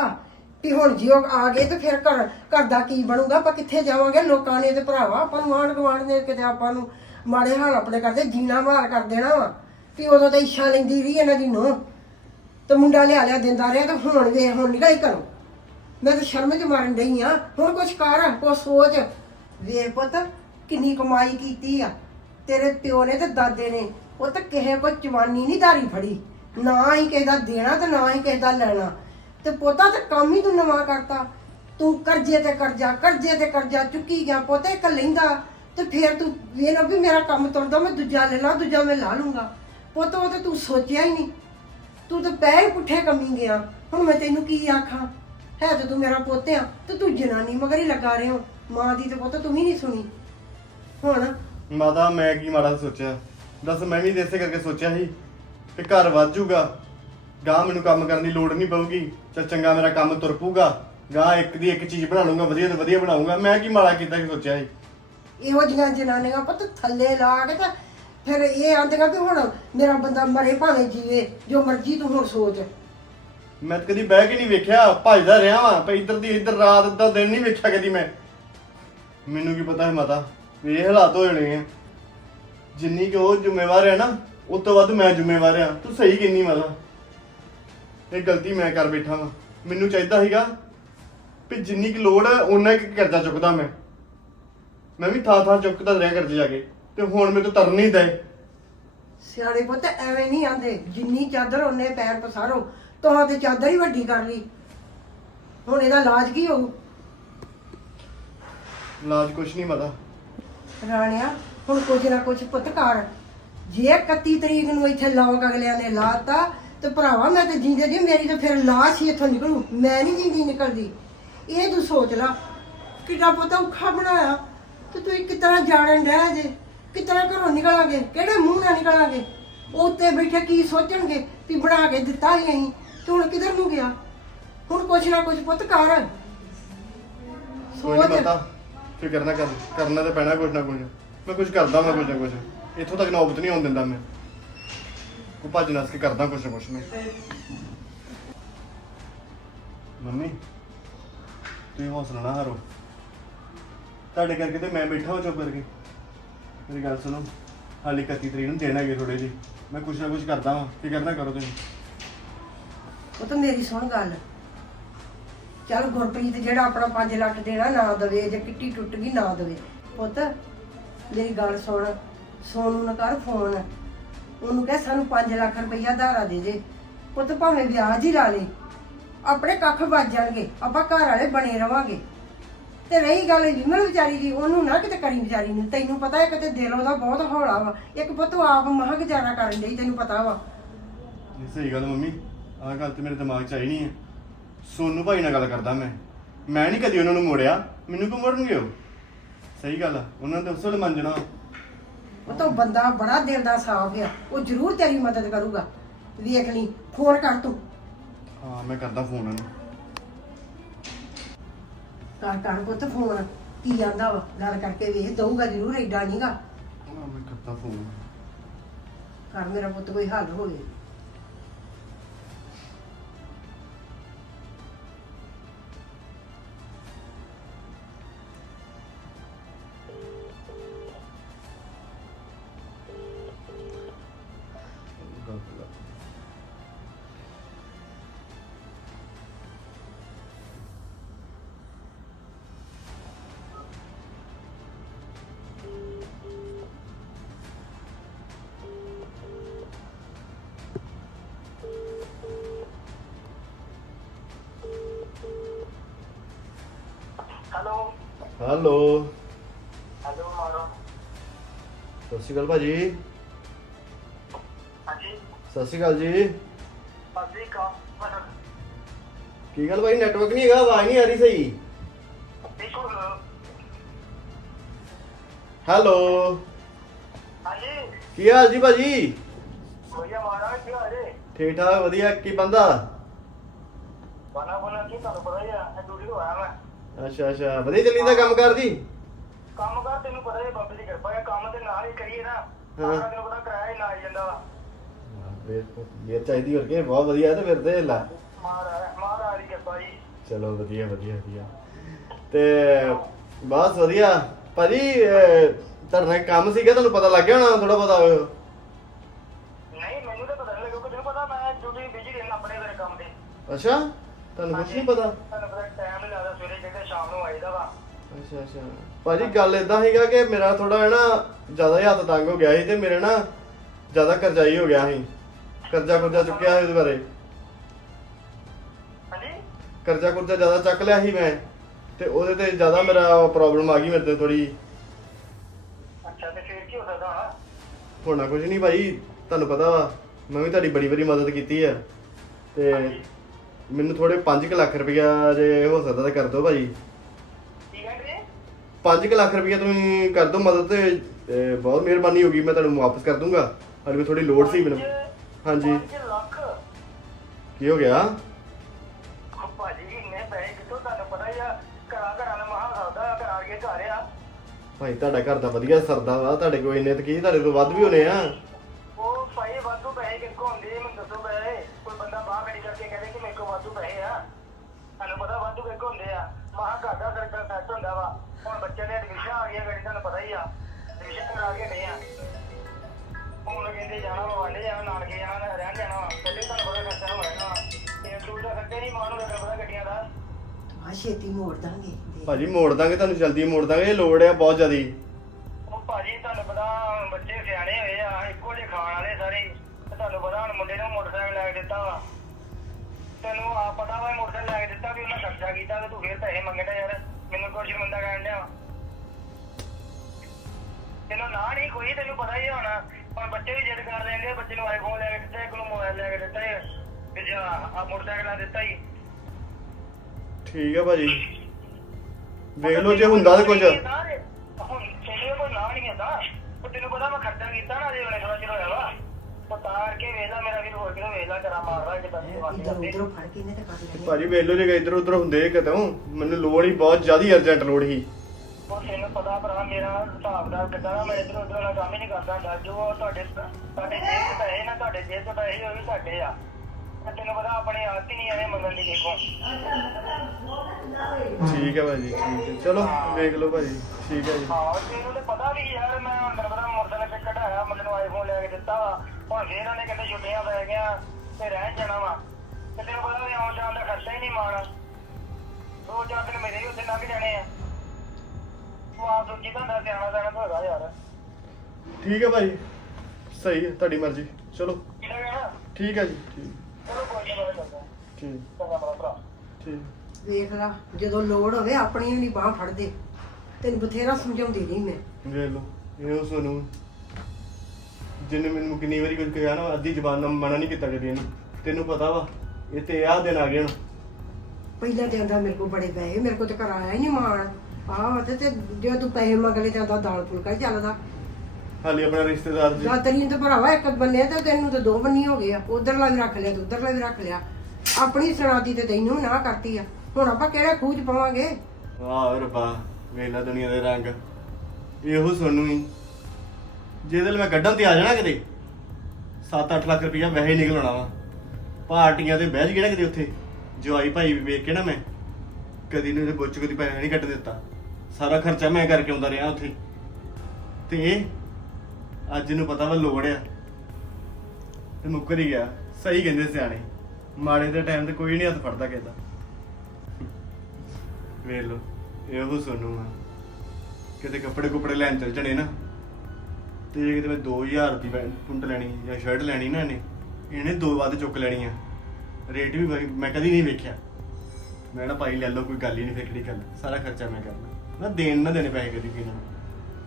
ਕਿ ਹੁਣ ਜਿਉ ਆ ਗਏ ਤੇ ਫਿਰ ਘਰ ਘਰ ਦਾ ਕੀ ਬਣੂਗਾ? ਆਪਾਂ ਕਿੱਥੇ ਜਾਵਾਂਗੇ? ਲੋਕਾਂ ਨੇ ਤੇ ਭਰਾਵਾ ਆਪਾਂ ਨੂੰ ਆਂਢ ਗੁਆਂਢ ਨੇ ਕਿਤੇ ਆਪਾਂ ਨੂੰ ਮਾੜੇ ਹਾਲ ਆਪਣੇ ਕਰਦੇ ਜੀਣਾ ਮਾਰ ਕਰ ਦੇਣਾ ਵਾ। ਵੀ ਉਦੋਂ ਤਾਂ ਇੱਛਾ ਲੈਂਦੀ ਰਹੀ ਇਹਨਾਂ ਦੀ ਨੂੰ ਤੇ ਮੁੰਡਾ ਲਿਆ ਲਿਆ ਦਿੰਦਾ ਰਿਹਾ ਤੇ ਹੁਣ ਵੇ ਹੁਣ ਨਿਕਲ ਹੀ ਕਰੋ ਮੈਂ ਤਾਂ ਸ਼ਰਮ ਚ ਮਰਨ ਡਈ ਆ। ਹੁਣ ਕੁਛ ਕਰ ਕੁਛ ਸੋਚ। ਵੇ ਪੁੱਤ, ਕਿੰਨੀ ਕਮਾਈ ਕੀਤੀ ਆ। ਤੇਰੇ ਪਿਓ ਨੇ ਤੇ ਦਾਦੇ ਨੇ। ਉਹ ਤਾਂ ਕਿਸੇ ਕੋ ਜਵਾਨੀ ਨਹੀਂ ਧਾਰੀ ਫੜੀ। ਨਾ ਹੀ ਕਿਸੇ ਦਾ ਦੇਣਾ ਤੇ ਨਾ ਹੀ ਕਿਸੇ ਦਾ ਲੈਣਾ। ਤੇ ਪੋਤਾ ਤੇ ਕੰਮ ਹੀ ਤੂੰ ਨਵਾਂ ਕਰਤਾ। ਤੂੰ ਕਰਜ਼ੇ ਤੇ ਕਰਜ਼ਾ, ਕਰਜ਼ੇ ਤੇ ਕਰਜ਼ਾ ਚੁੱਕੀ ਗਿਆ ਪੋਤੇ, ਇੱਕ ਲੈਂਦਾ। ਤੇ ਫਿਰ ਤੂੰ ਵੇਖ ਵੀ ਮੇਰਾ ਕੰਮ ਤੁਰਦਾ, ਮੈਂ ਦੂਜਾ ਲੈ ਲਾਂ, ਦੂਜਾ ਮੈਂ ਲਾ ਲੂੰਗਾ। ਪੁੱਤ, ਉਹ ਤੇ ਤੂੰ ਸੋਚਿਆ ਹੀ ਨਹੀਂ। ਤੂੰ ਤਾਂ ਪੈਰ ਪੁੱਠੇ ਕੰਮੀ ਗਿਆ। ਹੁਣ ਮੈਂ ਤੈਨੂੰ ਕੀ ਆਖਾਂ? ਹੈ ਤੇ ਤੂੰ ਮੇਰਾ ਪੋਤਿਆ, ਤੇ ਤੂੰ ਜਨਾਨੀ ਮਗਰ ਹੀ ਲੱਗਾ ਰਿਹਾ। ਮਾਂ ਦੀ ਤੇ ਪੁੱਤ ਤੂੰ ਵੀ ਨਹੀਂ ਸੁਣੀ। ਹੁਣ? ਮਾਤਾ ਮੈਂ ਕੀ ਮਾੜਾ ਸੋਚਿਆ? ਦੱਸ ਮੈਂ ਵੀ ਇਸੇ ਕਰਕੇ ਸੋਚਿਆ ਸੀ ਕਿ ਘਰ ਵੱਧ ਜਾਊਗਾ ਗਾਂ ਮੈਨੂੰ ਕੰਮ ਕਰਨ ਦੀ ਲੋੜ ਨਹੀਂ ਪਊਗੀ। ਚੱਲ ਚੰਗਾ ਮੇਰਾ ਕੰਮ ਤੁਰ ਪਊਗਾ। ਗਾਂ ਇੱਕ ਦੀ ਇੱਕ ਚੀਜ਼ ਬਣਾ ਲੂੰਗਾ ਵਧੀਆ ਤੋਂ ਵਧੀਆ ਬਣਾਉਂਗਾ ਮੈਂ ਕੀ ਮਾੜਾ ਕੀਤਾ ਕਿ ਸੋਚਿਆ ਸੀ। ਇਹੋ ਜਿਹੀਆਂ ਜਨਾਨੀਆਂ ਪੁੱਤ ਥੱਲੇ ਲਾ ਕੇ ਤਾਂ ਫਿਰ ਇਹ ਆਂਦੀਆਂ ਕਿ ਹੁਣ ਮੇਰਾ ਬੰਦਾ ਮਰੇ ਭਾਵੇਂ ਜੀਵੇ ਜੋ ਮਰਜ਼ੀ ਤੂੰ ਹੁਣ ਸੋਚ। ਮੈਂ ਤਾਂ ਕਦੀ ਬਹਿ ਕੇ ਨਹੀਂ ਵੇਖਿਆ ਭੱਜਦਾ ਰਿਹਾ ਵਾਂ। ਪਰ ਇੱਧਰ ਦੀ ਇੱਧਰ ਰਾਤ ਦਾ ਦਿਨ ਨਹੀਂ ਵੇਖਿਆ ਕਦੀ ਮੈਂ। ਮੈਨੂੰ ਕੀ ਪਤਾ ਹੈ ਮਾਤਾ, ਵੀ ਇਹ ਹਾਲਾਤ ਹੋ ਜਾਣੇ ਆ। ਜਿੰਨੀ ਕਿ ਉਹ ਜ਼ਿੰਮੇਵਾਰ ਹੈ ਨਾ, ਉਸ ਤੋਂ ਵੱਧ ਮੈਂ ਜ਼ਿੰਮੇਵਾਰ ਆ। ਤੂੰ ਸਹੀ ਕਿੰਨੀ ਮਾਤਾ। ਇਹ ਗਲਤੀ ਮੈਂ ਕਰ ਬੈਠਾ ਵਾਂ। ਮੈਨੂੰ ਚਾਹੀਦਾ ਸੀਗਾ ਵੀ ਜਿੰਨੀ ਕਿ ਲੋੜ ਹੈ ਉਹਨਾਂ ਇੱਕ ਕਰਜ਼ਾ ਚੁੱਕਦਾ ਮੈਂ। ਮੈਂ ਵੀ ਥਾਂ ਥਾਂ ਚੁੱਕਦਾ ਰਿਹਾ ਕਰਜ਼ੇ ਜਾ ਕੇ, ਤੇ ਹੁਣ ਤੋਂ ਤਰਨ ਨਹੀਂ ਦੇ ਸਿਆਣੇ ਪੁੱਤ, ਐਵੇਂ ਨਹੀਂ ਆਂਦੇ। ਜਿੰਨੀ ਚਾਦਰ ਉਹਨੇ ਪੈਰ ਪਸਾਰੋ ਤੁਹਾਂ ਤੇ ਚਾਦਰ ਹੀ ਵੱਡੀ ਕਰ ਲਈ। ਹੁਣ ਇਹਦਾ ਇਲਾਜ ਕੀ ਹੋਊ? ਇਲਾਜ ਕੁਛ ਨਹੀਂ ਮਾਤਾ। ਰਾਣਿਆ ਹੁਣ ਕੁਝ ਨਾ ਕੁਝ ਪੁੱਤ ਕਰ। ਜੇ 31 ਤਰੀਕ ਨੂੰ ਇੱਥੇ ਲੋਕ ਅਗਲਿਆਂ ਨੇ ਲਾਤਾ ਤੇ ਭਰਾਵਾ ਮੈਂ ਤੇ ਜਿੰਦੇ ਜੀ ਮੇਰੀ ਤਾਂ ਫਿਰ ਲਾਸ਼ ਹੀ ਇੱਥੋਂ ਨਿਕਲੂ। ਮੈਂ ਨਹੀਂ ਜਿੰਦੀ ਨਿਕਲਦੀ। ਇਹ ਤੂੰ ਸੋਚ ਲਾ ਕਿੱਡਾ ਪੁੱਤ ਔਖਾ ਬਣਾਇਆ। ਤੇ ਤੂੰ ਇੱਕ ਤਰ੍ਹਾਂ ਜਾਣਨ ਰਹਿ ਜੇ। ਕਿਤਨਾ ਘਰੋਂ ਨਿਕਲਾਂਗੇ? ਕਿਹੜੇ ਮੂੰਹ ਨਾਲ ਨਿਕਲਾਂਗੇ? ਉੱਤੇ ਬੈਠੇ ਕੀ ਸੋਚਣਗੇ ਵੀ ਬਣਾ ਕੇ ਦਿੱਤਾ ਹੀ ਅਸੀਂ ਤੇ ਹੁਣ ਕਿਧਰ ਨੂੰ ਗਿਆ? ਹੁਣ ਕੁਛ ਨਾ ਕੁਛ ਪੁੱਤ ਕਰ। ਕੋਈ ਨਹੀਂ ਮਾਤਾ। ਫਿਕਰ ਨਾ ਕਰ, ਕਰਨਾ ਤੇ ਪੈਣਾ ਕੁਝ ਨਾ ਕੁਝ ਮੈਂ ਕੁਝ ਕਰਦਾ ਮੈਂ ਕੁਝ ਨਾ ਕੁਝ ਇੱਥੋਂ ਤੱਕ ਨੌਬਤ ਨਹੀਂ ਆਉਣ ਦਿੰਦਾ ਮੈਂ। ਕੋ ਭੱਜ ਨਸ ਕੇ ਕਰਦਾ ਕੁਝ ਨਾ ਕੁਝ ਮੈਂ। ਮੰਮੀ, ਤੁਸੀਂ ਹੌਸਲਾ ਨਾ ਹਾਰੋ। ਤੁਹਾਡੇ ਕਰਕੇ ਤੇ ਮੈਂ ਬੈਠਾ ਹਾਂ ਚੁੱਪ ਕਰਕੇ। ਮੇਰੀ ਗੱਲ ਸੁਣੋ। ਹਾਲੇ 31 ਤਰੀਕ ਨੂੰ ਦੇਣਾ ਹੈਗੇ ਥੋੜੇ ਜੀ ਮੈਂ ਕੁਝ ਨਾ ਕੁਝ ਕਰਦਾ ਹਾਂ ਕੀ ਕਰਨਾ ਕਰੋ ਤੁਸੀਂ? ਉਹ ਤਾਂ ਮੇਰੀ ਸੁਣ ਗੱਲ। ਚੱਲ ਗੁਰਪ੍ਰੀਤ ਜਿਹੜਾ ਆਪਣਾ 5 ਲੱਖ ਦੇਣਾ ਨਾ ਦਵੇ, ਜੇ ਕਿੱਟੀ ਟੁੱਟ ਗਈ ਨਾ ਦਵੇ। ਪੁੱਤ, ਮੇਰੀ ਗੱਲ ਸੁਣ, ਸੋਨੂੰ ਨੂੰ ਕਰ ਫੋਨ। ਉਹਨੂੰ ਕਹਿ, ਸਾਨੂੰ 5 ਲੱਖ ਰੁਪਈਆ ਧਾਰਾ ਦੇ ਦੇ। ਪੁੱਤ, ਭਾਵੇਂ ਵਿਆਜ ਹੀ ਲਾ ਲੇ। ਆਪਣੇ ਕੱਖ ਵੱਜ ਜਾਣਗੇ। ਆਪਾਂ ਘਰ ਵਾਲੇ ਬਣੇ ਰਵਾਂਗੇ। ਤੇ ਰਹੀ ਗੱਲ ਵਿਮਲ ਵਿਚਾਰੀ ਦੀ, ਉਹਨੂੰ ਨਾ ਕਿਤੇ ਕਰੀ ਵਿਚਾਰੀ ਨੂੰ। ਤੈਨੂੰ ਪਤਾ ਹੈ ਕਿਤੇ ਦਿਲ ਉਹਦਾ ਬਹੁਤ ਹੌਲਾ ਵਾ। ਇੱਕ ਪੁੱਤ, ਉਹ ਆਪ ਮਹਾਂ ਗੁਜ਼ਾਰਾ ਕਰਨ ਡਈ, ਤੈਨੂੰ ਪਤਾ ਵਾ। ਸਹੀ ਗੱਲ ਮੰਮੀ। ਆਹ ਗੱਲ ਤੇ ਮੇਰੇ ਦਿਮਾਗ 'ਚ ਆਈ ਨਹੀਂ ਹੈ ਸੋਨੂ ਭਾਈ ਨਾਲ ਗੱਲ ਕਰਦਾ ਮੈਂ। ਮੈਂ ਨਹੀਂ ਕਦੀ ਉਹਨਾਂ ਨੂੰ ਮੋੜਿਆ। ਮੈਨੂੰ ਕਿਉਂ ਮੋੜਨਗੇ ਉਹ? ਸਹੀ ਗੱਲ ਆ ਉਹਨਾਂ ਨੇ ਉਸਲ ਮੰਨਣਾ। ਉਹ ਤਾਂ ਬੰਦਾ ਬੜਾ ਦਿਲ ਦਾ ਸਾਫ਼ ਆ। ਉਹ ਜ਼ਰੂਰ ਤੇਰੀ ਮਦਦ ਕਰੂਗਾ। ਵੇਖ ਲਈ ਫੋਨ ਕਰ ਤੂੰ। ਹਾਂ ਮੈਂ ਕਰਦਾ ਫੋਨ ਉਹਨੂੰ। ਕਰ ਕਰ ਪੁੱਤ ਫੋਨ। ਕੀ ਆਂਦਾ ਵਾ? ਗੱਲ ਕਰਕੇ ਵੇਖ ਦਊਗਾ ਜ਼ਰੂਰ ਐਡਾ ਨਹੀਂਗਾ ਹਾਂ ਮੈਂ ਕਰਦਾ ਫੋਨ। ਕਰ ਮੇਰਾ ਪੁੱਤ ਕੋਈ ਹੱਲ ਹੋਵੇ। ਸਤਿ ਸ਼੍ਰੀ ਅਕਾਲ ਭਾਜੀ। ਹਾਂਜੀ। ਸਤਿ ਸ਼੍ਰੀ ਅਕਾਲ ਜੀ। ਭਾਜੀ ਕਾ ਕੀ ਗੱਲ ਭਾਈ ਨੈਟਵਰਕ ਨਹੀਂ ਹੈਗਾ ਆਵਾਜ਼ ਨਹੀਂ ਆ ਰਹੀ ਸਹੀ। ਦੇਖੋ ਹੈਲੋ। ਹਾਂਜੀ। ਕੀ ਹਾਲ ਜੀ ਭਾਜੀ? ਵਧੀਆ ਮਾਰਾ ਕੀ ਹਾਲ ਹੈ? ਠੀਕ ਠਾਕ ਵਧੀਆ ਕੀ ਬੰਦਾ? ਬਣਾ ਬਣਾ ਕੀ ਤੁਹਾਨੂੰ ਪਤਾ ਹੀ ਆ ਡਿਊਟੀ ਤੋਂ ਆਇਆ ਮੈਂ। ਅੱਛਾ ਅੱਛਾ ਵਧੀਆ ਚੱਲੀਦਾ ਕੰਮ ਕਰ ਜੀ? ਕੰਮ ਕਰ ਤੈਨੂੰ ਪਤਾ ਹੀ ਬਾਬੇ ਦੀ ਕਿਰਪਾ ਹੈ ਕੰਮ ਤੇ ਨਾਲ ਹੀ ਕਰੀਏ ਨਾ। ਸਾਰਾ ਦਿਨ ਪਤਾ ਕਰਾਇਆ ਹੀ ਨਾਲ ਜਾਂਦਾ ਵਾ। ਇਹ ਚਾਹੀਦੀ ਕੇ ਬਹੁਤ ਵਧੀਆ ਤੇ ਫਿਰ ਤੇ ਲੈ। ਮਾਰਾ ਮਾਰਾ ਦੀ ਕਿਰਪਾ ਜੀ। ਚਲੋ ਵਧੀਆ ਵਧੀਆ ਵਧੀਆ। ਤੇ ਬਸ ਵਧੀਆ। ਭਾਜੀ ਅਹ, ਤੁਹਾਡੇ ਨਾਲ ਕੰਮ ਸੀਗਾ ਤੁਹਾਨੂੰ ਪਤਾ ਲੱਗ ਗਿਆ ਹੋਣਾ ਥੋੜਾ ਪਤਾ ਨਹੀਂ ਮੈਨੂੰ ਤਾਂ ਪਤਾ ਨਹੀਂ ਲੱਗਿਆ ਤੈਨੂੰ ਪਤਾ ਮੈਂ ਡਿਊਟੀ ਬਿਜ਼ੀ ਰਹਿਣਾ ਆਪਣੇ ਘਰੇ ਕੰਮ ਤੇ। ਅੱਛਾ ਤੁਹਾਨੂੰ ਕੁਝ ਨਹੀਂ ਪਤਾ? ਤੁਹਾਨੂੰ ਪਤਾ ਟਾਈਮ ਨਹੀਂ ਲੱਗਦਾ ਸਵੇਰੇ ਜਿਹੜੇ ਸ਼ਾਮ ਨੂੰ ਆਈਦਾ ਵਾ। ਅੱਛਾ ਅੱਛਾ। ਭਾਜੀ ਗੱਲ ਇਦਾਂ ਸੀਗਾ ਕਿ ਮੇਰਾ ਥੋੜਾ ਹੈ ਨਾ ਜ਼ਿਆਦਾ ਹੀ ਹੱਥ ਤੰਗ ਹੋ ਗਿਆ ਸੀ ਤੇ ਮੇਰੇ ਨਾ ਜ਼ਿਆਦਾ ਕਰਜ਼ਾਈ ਹੋ ਗਿਆ ਸੀ। ਕਰਜ਼ਾ ਕੁਰਜ਼ਾ ਚੁੱਕਿਆ ਸੀ ਉਹਦੇ ਬਾਰੇ। ਹਾਂਜੀ? ਕਰਜ਼ਾ ਕੁਰਜ਼ਾ ਜ਼ਿਆਦਾ ਚੱਕ ਲਿਆ ਸੀ ਮੈਂ ਤੇ ਉਹਦੇ ਤੇ ਜ਼ਿਆਦਾ ਮੇਰਾ ਪ੍ਰੋਬਲਮ ਆ ਗਈ ਮੇਰੇ ਤੇ ਥੋੜੀ ਅੱਛਾ ਤੇ ਫੇਰ ਕੀ ਹੋ ਸਕਦਾ? ਹੋਣਾ ਹੋਣਾ ਕੁਝ ਨਹੀਂ ਭਾਈ ਤੁਹਾਨੂੰ ਪਤਾ ਵਾ ਮੈਂ ਵੀ ਤੁਹਾਡੀ ਬੜੀ ਬੜੀ ਮਦਦ ਕੀਤੀ ਆ। ਤੇ ਮੈਨੂੰ ਥੋੜੇ 5 ਲੱਖ ਰੁਪਇਆ ਜੇ ਹੋ ਸਕਦਾ ਤਾਂ ਕਰ ਦਿਓ ਭਾਈ ਕੀ ਕਹਿੰਦੇ ਜੀ 5 ਲੱਖ ਰੁਪਇਆ ਤੁਸੀਂ ਕਰ ਦਿਓ ਮਦਦ ਤੇ ਬਹੁਤ ਮਿਹਰਬਾਨੀ ਹੋਗੀ ਮੈਂ ਤੁਹਾਨੂੰ ਵਾਪਸ ਕਰ ਦੂੰਗਾ। ਹਾਲੇ ਥੋੜੀ ਲੋੜ ਸੀ ਮੈਨੂੰ। ਹਾਂਜੀ। ਲੱਖ? ਕੀ ਹੋ ਗਿਆ? ਉਹ ਭਾਜੀ ਇੰਨੇ ਪੈਸੇ ਕਿੱਥੋਂ ਤੁਹਾਨੂੰ ਪਤਾ ਹੀ ਆ? ਘਰਾਂ ਘਰਾਂ ਦਾ ਮਹਾ ਸੌਦਾ ਘਰਾਂ ਕੇ ਘਰ ਆ। ਭਾਈ ਤੁਹਾਡਾ ਘਰ ਦਾ ਵਧੀਆ ਸਰਦਾ ਵਾ ਤੁਹਾਡੇ ਕੋਲ ਇੰਨੇ ਤੇ ਕੀ ਤੁਹਾਡੇ ਕੋਲ ਵੱਧ ਵੀ ਹੋਣੇ ਆ। ਛੇਤੀ ਮੋੜ ਦਾਂਗੇ। ਭਾਜੀ ਮੋੜ ਦਾਂਗੇ ਤੁਹਾਨੂੰ ਜਲਦੀ ਮੋੜ ਦਾਂਗੇ ਇਹ ਲੋੜ ਆ ਬਹੁਤ ਜ਼ਿਆਦੀ ਉਹ ਭਾਜੀ ਤੁਹਾਨੂੰ ਪਤਾ ਬੱਚੇ ਸਿਆਣੇ ਹੋਏ ਆ ਇੱਕੋ ਜਿਹੇ ਖਾਣ ਵਾਲੇ ਸਾਰੇ ਹੀ। ਤੇ ਤੁਹਾਨੂੰ ਪਤਾ ਹੁਣ ਮੁੰਡੇ ਨੂੰ ਮੋਟਰਸਾਈਕਲ ਲੈ ਕੇ ਦਿੱਤਾ ਵਾ ਤੈਨੂੰ ਆ ਪਤਾ ਵਾ ਇਹ ਮੋਟਰਸਾਈਕਲ ਲੈ ਕੇ ਦਿੱਤਾ ਵੀ ਉਹਨਾਂ ਖਰਚਾ ਕੀਤਾ ਤੇ ਤੂੰ ਫੇਰ ਪੈਸੇ ਮੰਗਦਾ ਯਾਰ ਮੈਨੂੰ ਕੋਈ ਸ਼ਰਮਿੰਦਾ ਕਰਨ ਡਿਆ ਵਾ। ਤੈਨੂੰ ਨਾ ਨਹੀਂ ਕੋਈ ਤੈਨੂੰ ਪਤਾ ਹੀ ਹੋਣਾ ਹੁਣ ਬੱਚੇ ਵੀ ਜਿੱਦ ਕਰ ਲੈਂਦੇ ਆ ਬੱਚੇ ਨੂੰ ਆਈਫੋਨ ਲੈ ਕੇ ਦਿੱਤਾ ਇੱਕ ਨੂੰ ਮੋਬਾਈਲ ਲੈ ਕੇ ਦਿੱਤਾ ਹੈ ਤੇ ਜਾ ਆ ਮੋਟਰਸਾਈਕਲ ਆ ਦਿੱਤਾ ਹੀ ਠੀਕ ਆ ਭਾਜੀ। ਵੇਖ ਲਓ ਜੇ ਹੁੰਦਾ ਤਾਂ ਕੁਝ ਹੁਣ ਤੈਨੂੰ ਕੋਈ ਨਾ ਨਹੀਂ ਹੁੰਦਾ। ਉਹ ਤੈਨੂੰ ਪਤਾ ਮੈਂ ਖਰਚਾ ਕੀਤਾ ਨਾ ਜੇ ਉਹਨੇ ਥੋੜਾ ਚਿਰ ਹੋਇਆ ਵਾ। ਤਾਰ ਕੇ ਵੇਲਾ ਮੇਰਾ ਵੀਰ ਹੋਰ ਕਿਹਨੂੰ ਵੇਲਾ ਕਰਾ ਮਾਰਦਾ ਕਿ ਤੱਕ ਵਾਸੀ ਇੱਧਰ ਉੱਧਰੋਂ ਫੜ ਕੇ ਇਹਨੇ ਤੇ ਕਰ ਲੈਣੇ ਭਾਜੀ ਵੇਖ ਲਓ ਜੇ ਇੱਧਰ ਉੱਧਰ ਹੁੰਦੇ ਕਿਤੋਂ ਮੈਨੂੰ ਲੋੜ ਹੀ ਬਹੁਤ ਜ਼ਿਆਦੀ ਅਰਜੈਂਟ ਲੋੜ ਸੀ। ਉਹ ਤੈਨੂੰ ਪਤਾ ਭਰਾ ਮੇਰਾ ਹਿਸਾਬ ਦਾ ਕਿਦਾਂ ਮੈਂ ਇਧਰ ਉਧਰ ਵਾਲਾ ਕੰਮ ਹੀ ਨਹੀਂ ਕਰਦਾ। ਜੋ ਤੁਹਾਡੇ ਤੁਹਾਡੇ ਜੇਬ ਚ ਪੈਸੇ ਨਾ ਤੁਹਾਡੇ ਜੇਬ ਚ ਪੈਸੇ ਉਹ ਵੀ ਸਾਡੇ ਆ। ਤੇ ਤੈਨੂੰ ਪਤਾ ਆਪਣੀ ਆਦਤ ਹੀ ਨਹੀਂ ਐਵੇਂ ਮੰਗਣ ਦੀ ਦੇਖੋ। ਠੀਕ ਹੈ ਭਾਜੀ ਠੀਕ ਹੈ। ਚਲੋ ਵੇਖ ਲਓ ਭਾਜੀ ਠੀਕ ਹੈ ਜੀ। ਹਾਂ ਤੈਨੂੰ ਤੇ ਪਤਾ ਵੀ ਯਾਰ ਮੈਂ ਅੰਦਰ ਬੜਾ ਮੋਟਰਸਾਈਕਲ ਤੇ ਕਢਾਇਆ ਮੈਨੂੰ ਆਈਫੋਨ ਲੈ ਕੇ ਦਿੱਤਾ ਵਾ। ਹੁਣ ਫੇਰ ਉਹਨੇ ਕਹਿੰਦੇ ਛੁੱਟੀਆਂ ਪੈ ਗਈਆਂ ਤੇ ਰਹਿ ਜਾਣਾ ਵਾ। ਤੇ ਤੈਨੂੰ ਪਤਾ ਵੀ ਆਉਣ ਜਾਣ ਦਾ ਖਰਚਾ ਹੀ ਨਹੀਂ ਮਾਣ ਦੋ ਚਾਰ ਦਿਨ ਮੇਰੇ ਹੀ ਉੱਥੇ ਲੰਘ ਜਾਣੇ ਆ। ਤੂੰ ਆਪ ਸੋਚੀ ਤਾਂ ਸਿਆਣਾ ਸਿਆਣਾ ਤਾਂ ਹੈਗਾ ਯਾਰ। ਠੀਕ ਹੈ ਭਾਜੀ ਸਹੀ ਹੈ ਤੁਹਾਡੀ ਮਰਜ਼ੀ। ਚਲੋ। ਠੀਕ ਹੈ ਜੀ ਠੀਕ। ਚਲੋ ਕੋਈ ਨਹੀਂ ਮੈਂ ਕਰਦਾ ਠੀਕ। ਚੰਗਾ ਮੇਰਾ ਭਰਾ ਠੀਕ। ਵੇਖ ਲਾ ਜਦੋਂ ਲੋੜ ਹੋਵੇ ਆਪਣੀ ਵੀ ਨਹੀਂ ਬਾਹ ਫੜਦੇ ਤੈਨੂੰ ਬਥੇਰਾ ਸਮਝਾਉਂਦੀ ਨਹੀਂ ਮੈਂ। ਵੇਖ ਲਓ ਇਹ ਸੁਣੂ ਜਿੰਨੇ ਮੈਨੂੰ ਕਿੰਨੀ ਵਾਰੀ ਕੁਝ ਕਿਹਾ ਨਾ ਅੱਧੀ ਜ਼ਬਾਨ ਨਾਲ ਮਨਾ ਨਹੀਂ ਕੀਤਾ ਕਦੇ ਇਹਨੂੰ। ਤੈਨੂੰ ਪਤਾ ਵਾ ਇਹ ਤੇ ਆਹ ਦਿਨ ਆ ਗਏ ਹੁਣ। ਪਹਿਲਾਂ ਤੇ ਆਂਦਾ ਮੇਰੇ ਕੋਲ ਬੜੇ ਪੈਸੇ ਮੇਰੇ ਕੋਲ ਤੇ ਕਰਾਇਆ ਹੀ ਨਹੀਂ ਮਾਣ। ਆਹ ਤੇ ਤੇ ਜੇ ਤੂੰ ਪੈਸੇ ਮੰਗ ਲੈ ਜਾਂਦਾ ਦਾਲ ਫੁਲਕਾ ਹੀ ਚੱਲਦਾ। ਹਾਲੇ ਆਪਣਾ ਰਿਸ਼ਤੇਦਾਰ ਜੀ। ਦਾਤਰੀ ਤੇ ਭਰਾਵਾ ਇੱਕ ਬੰਨੇ ਤੇ ਤੈਨੂੰ ਤੇ ਦੋ ਬੰਨੀ ਹੋ ਗਏ ਆ। ਉਧਰਲਾ ਵੀ ਰੱਖ ਲਿਆ ਤੇ ਉਧਰਲਾ ਵੀ ਰੱਖ ਲਿਆ। ਆਪਣੀ ਸੁਣਾਤੀ ਤੇ ਤੈਨੂੰ ਨਾ ਕਰਤੀ ਆ। ਹੁਣ ਆਪਾਂ ਕਿਹੜਾ ਖੂਜ ਪਾਵਾਂਗੇ? ਵਾਹ ਰੱਬਾ ਵੇਲਾ ਦੁਨੀਆ ਦੇ ਰੰਗ। ਇਹੋ ਸੁਣੂ ਹੀ। ਜੇ ਦਿਲ ਮੈਂ ਕੱਢਣ ਤੇ ਆ ਜਾਣਾ ਕਿਤੇ 7-8 ਲੱਖ ਰੁਪਇਆ ਵੈਸੇ ਹੀ ਨਿਕਲ ਆਉਣਾ ਵਾ। ਪਾਰਟੀਆਂ ਤੇ ਬਹਿ ਨਾ ਕਿਤੇ ਉੱਥੇ। ਜਵਾਈ ਭਾਈ ਵੀ ਵੇਖ ਕੇ ਨਾ ਮੈਂ ਕਦੀ ਨੂੰ ਇਹਦੇ ਬੁੱਚ ਕਦੀ ਪੈਸੇ ਨਹੀਂ ਕੱਟ ਦਿੱਤਾ। ਸਾਰਾ ਖਰਚਾ ਮੈਂ ਕਰਕੇ ਆਉਂਦਾ ਰਿਹਾ ਉੱਥੇ। ਤੇ ਇਹ ਅੱਜ ਨੂੰ ਪਤਾ ਵਾ ਲੋੜ ਆ। ਤੇ ਮੁੱਕਰ ਹੀ ਗਿਆ। ਸਹੀ ਕਹਿੰਦੇ ਸਿਆਣੇ। ਮਾੜੇ ਦੇ ਟਾਈਮ ਤੇ ਕੋਈ ਨਹੀਂ ਹੱਥ ਫੜਦਾ ਕਿਸੇ ਦਾ। ਵੇਖ ਲੋ ਇਹੋ ਸੁਣੂ ਆ ਕਿਤੇ ਕੱਪੜੇ ਕੁਪੜੇ ਲੈਣ ਚੱਲ ਜਣੇ ਨਾ। ਤੇ ਜੇ ਕਿਤੇ ਮੈਂ 2000 ਦੀ ਪੈਂ- ਪੁੰਟ ਲੈਣੀ ਜਾਂ ਸ਼ਰਟ ਲੈਣੀ ਨਾ ਇਹਨੇ ਇਹਨੇ ਦੋ ਵੱਧ ਚੁੱਕ ਲੈਣੀ ਆ। ਰੇਟ ਵੀ ਮੈਂ ਕਦੀ ਨਹੀਂ ਵੇਖਿਆ। ਮੈਂ ਨਾ ਭਾਈ ਲੈ ਲਓ, ਕੋਈ ਗੱਲ ਹੀ ਨਹੀਂ ਫੇਕੜੀ ਗੱਲ। ਸਾਰਾ ਖਰਚਾ ਮੈਂ ਕਰਨਾ। ਨਾ ਦੇਣ ਨਾ ਦੇਣੇ ਪੈਸੇ ਕਦੀ ਕਿਨਾਂ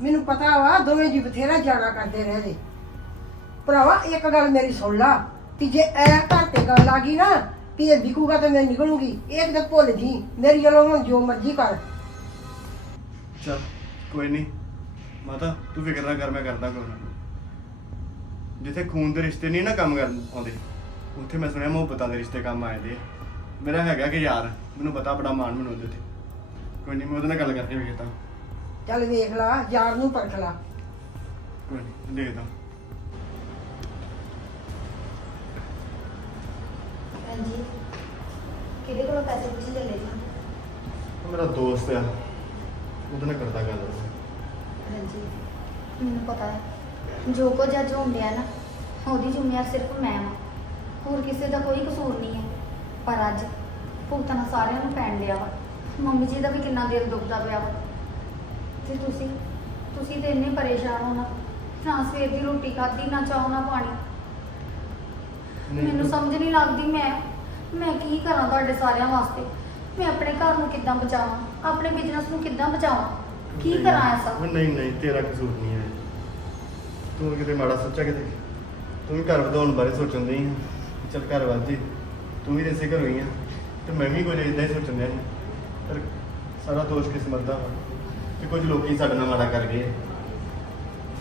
ਮੈਨੂੰ ਪਤਾ ਵਾ ਦੋਵੇਂ ਜੀ ਬਥੇਰਾ ਜਾਣਾ ਕਰਦੇ ਰਹੇ ਭਰਾਵਾ, ਇੱਕ ਗੱਲ ਮੇਰੀ ਸੁਣ ਲਾ ਕਿ ਜੇ ਐ ਘਰ ਤੇ ਗੱਲ ਆ ਗਈ ਨਾ, ਵੀ ਇਹ ਵਿਕੂਗਾ ਤੇ ਮੈਂ ਨਿਕਲੂੰਗੀ, ਇਹ ਕਿਤੇ ਭੁੱਲ ਜੀ। ਮੇਰੀ ਵੱਲੋਂ ਹੁਣ ਜੋ ਮਰਜ਼ੀ ਕਰ। ਚੱਲ, ਕੋਈ ਨਹੀਂ ਮਾਤਾ, ਤੂੰ ਫਿਕਰ ਨਾ ਕਰ, ਮੈਂ ਕਰਦਾ ਕੋਈ ਨਾ। ਜਿੱਥੇ ਖੂਨ ਦੇ ਰਿਸ਼ਤੇ ਨਹੀਂ ਨਾ ਕੰਮ ਕਰਨ ਆਉਂਦੇ, ਉੱਥੇ ਮੈਂ ਸੁਣਿਆ ਮੁਹੱਬਤਾਂ ਦੇ ਰਿਸ਼ਤੇ ਕੰਮ ਆਏ ਦੇ ਆ। ਮੇਰਾ ਹੈਗਾ ਕਿ ਯਾਰ, ਮੈਨੂੰ ਪਤਾ, ਬੜਾ ਮਾਣ ਮੈਨੂੰ ਉਹਦੇ ਤੇ ਕੋਈ ਨਹੀਂ ਮੈਂ ਉਹਦੇ ਨਾਲ ਗੱਲ ਕਰਕੇ ਵੇਖਦਾ। ਚੱਲ ਵੇਖ ਲਾ ਯਾਰ ਨੂੰ ਪਰਖ ਲਾ। ਕੋਈ ਨਹੀਂ ਦੇਖਦਾ ਹਾਂਜੀ। ਕਿਹਦੇ ਕੋਲੋਂ ਪੈਸੇ ਪੁੱਛ ਲੈ ਲੈ ਉਹ ਮੇਰਾ ਦੋਸਤ ਆ। ਉਹਦੇ ਨਾਲ ਕਰਦਾ ਗੱਲ। ਹਾਂਜੀ। ਮੈਨੂੰ ਪਤਾ ਹੈ। ਜੋ ਕੁਝ ਅੱਜ ਹੋਣ ਡਿਆ ਨਾ ਉਹਦੀ ਜ਼ਿੰਮੇਵਾਰ ਸਿਰਫ ਮੈਂ ਹਾਂ ਹੋਰ ਕਿਸੇ ਦਾ ਕੋਈ ਕਸੂਰ ਨਹੀਂ ਹੈ। ਪਰ ਅੱਜ ਭੁਗਤਣਾ ਸਾਰਿਆਂ ਨੂੰ ਪੈਣ ਡਿਆ ਵਾ। ਮੰਮੀ ਜੀ ਦਾ ਵੀ ਕਿੰਨਾ ਦਿਲ ਦੁਖਦਾ ਪਿਆ ਵਾ। ਤੇ ਤੁਸੀਂ। ਤੁਸੀਂ ਤੇ ਇੰਨੇ ਪਰੇਸ਼ਾਨ ਹੋ ਨਾ। ਨਾ ਸਵੇਰ ਦੀ ਰੋਟੀ ਖਾਧੀ ਨਾ ਚਾਹ ਨਾ ਪਾਣੀ। ਮੈਨੂੰ ਸਮਝ ਨਹੀਂ ਲੱਗਦੀ ਮੈਂ ਮੈਂ ਕੀ ਕਰਾਂ ਤੁਹਾਡੇ ਸਾਰਿਆਂ ਵਾਸਤੇ। ਮੈਂ ਆਪਣੇ ਘਰ ਨੂੰ ਕਿੱਦਾਂ ਬਚਾਵਾਂ? ਆਪਣੇ ਬਿਜ਼ਨਸ ਨੂੰ ਕਿੱਦਾਂ ਬਚਾਵਾਂ? ਕੀ ਨਹੀਂ, ਕਰਾਂ ਐਸਾ? ਨਹੀਂ ਨਹੀਂ ਤੇਰਾ ਕਸੂਰ ਨਹੀਂ ਹੈ। ਤੂੰ ਕਿਤੇ ਮਾੜਾ ਸੋਚਿਆ ਕਿਤੇ? ਤੂੰ ਵੀ ਘਰ ਵਧਾਉਣ ਬਾਰੇ ਸੋਚਣ ਦੀ ਚੱਲ ਘਰ ਵਧੀ ਤੂੰ ਵੀ ਇਸੇ ਘਰੋਂ ਹੀ ਆ। ਤੇ ਮੈਂ ਵੀ ਕੁਝ ਇਦਾਂ ਹੀ ਸੋਚਣ ਸੀ। ਪਰ ਸਾਰਾ ਦੋਸ਼ ਕਿਸਮਤ ਦਾ ਵਾ। ਕਿ ਕੁਝ ਲੋਕੀ ਸਾਡੇ ਨਾਲ ਮਾੜਾ ਕਰ ਗਏ।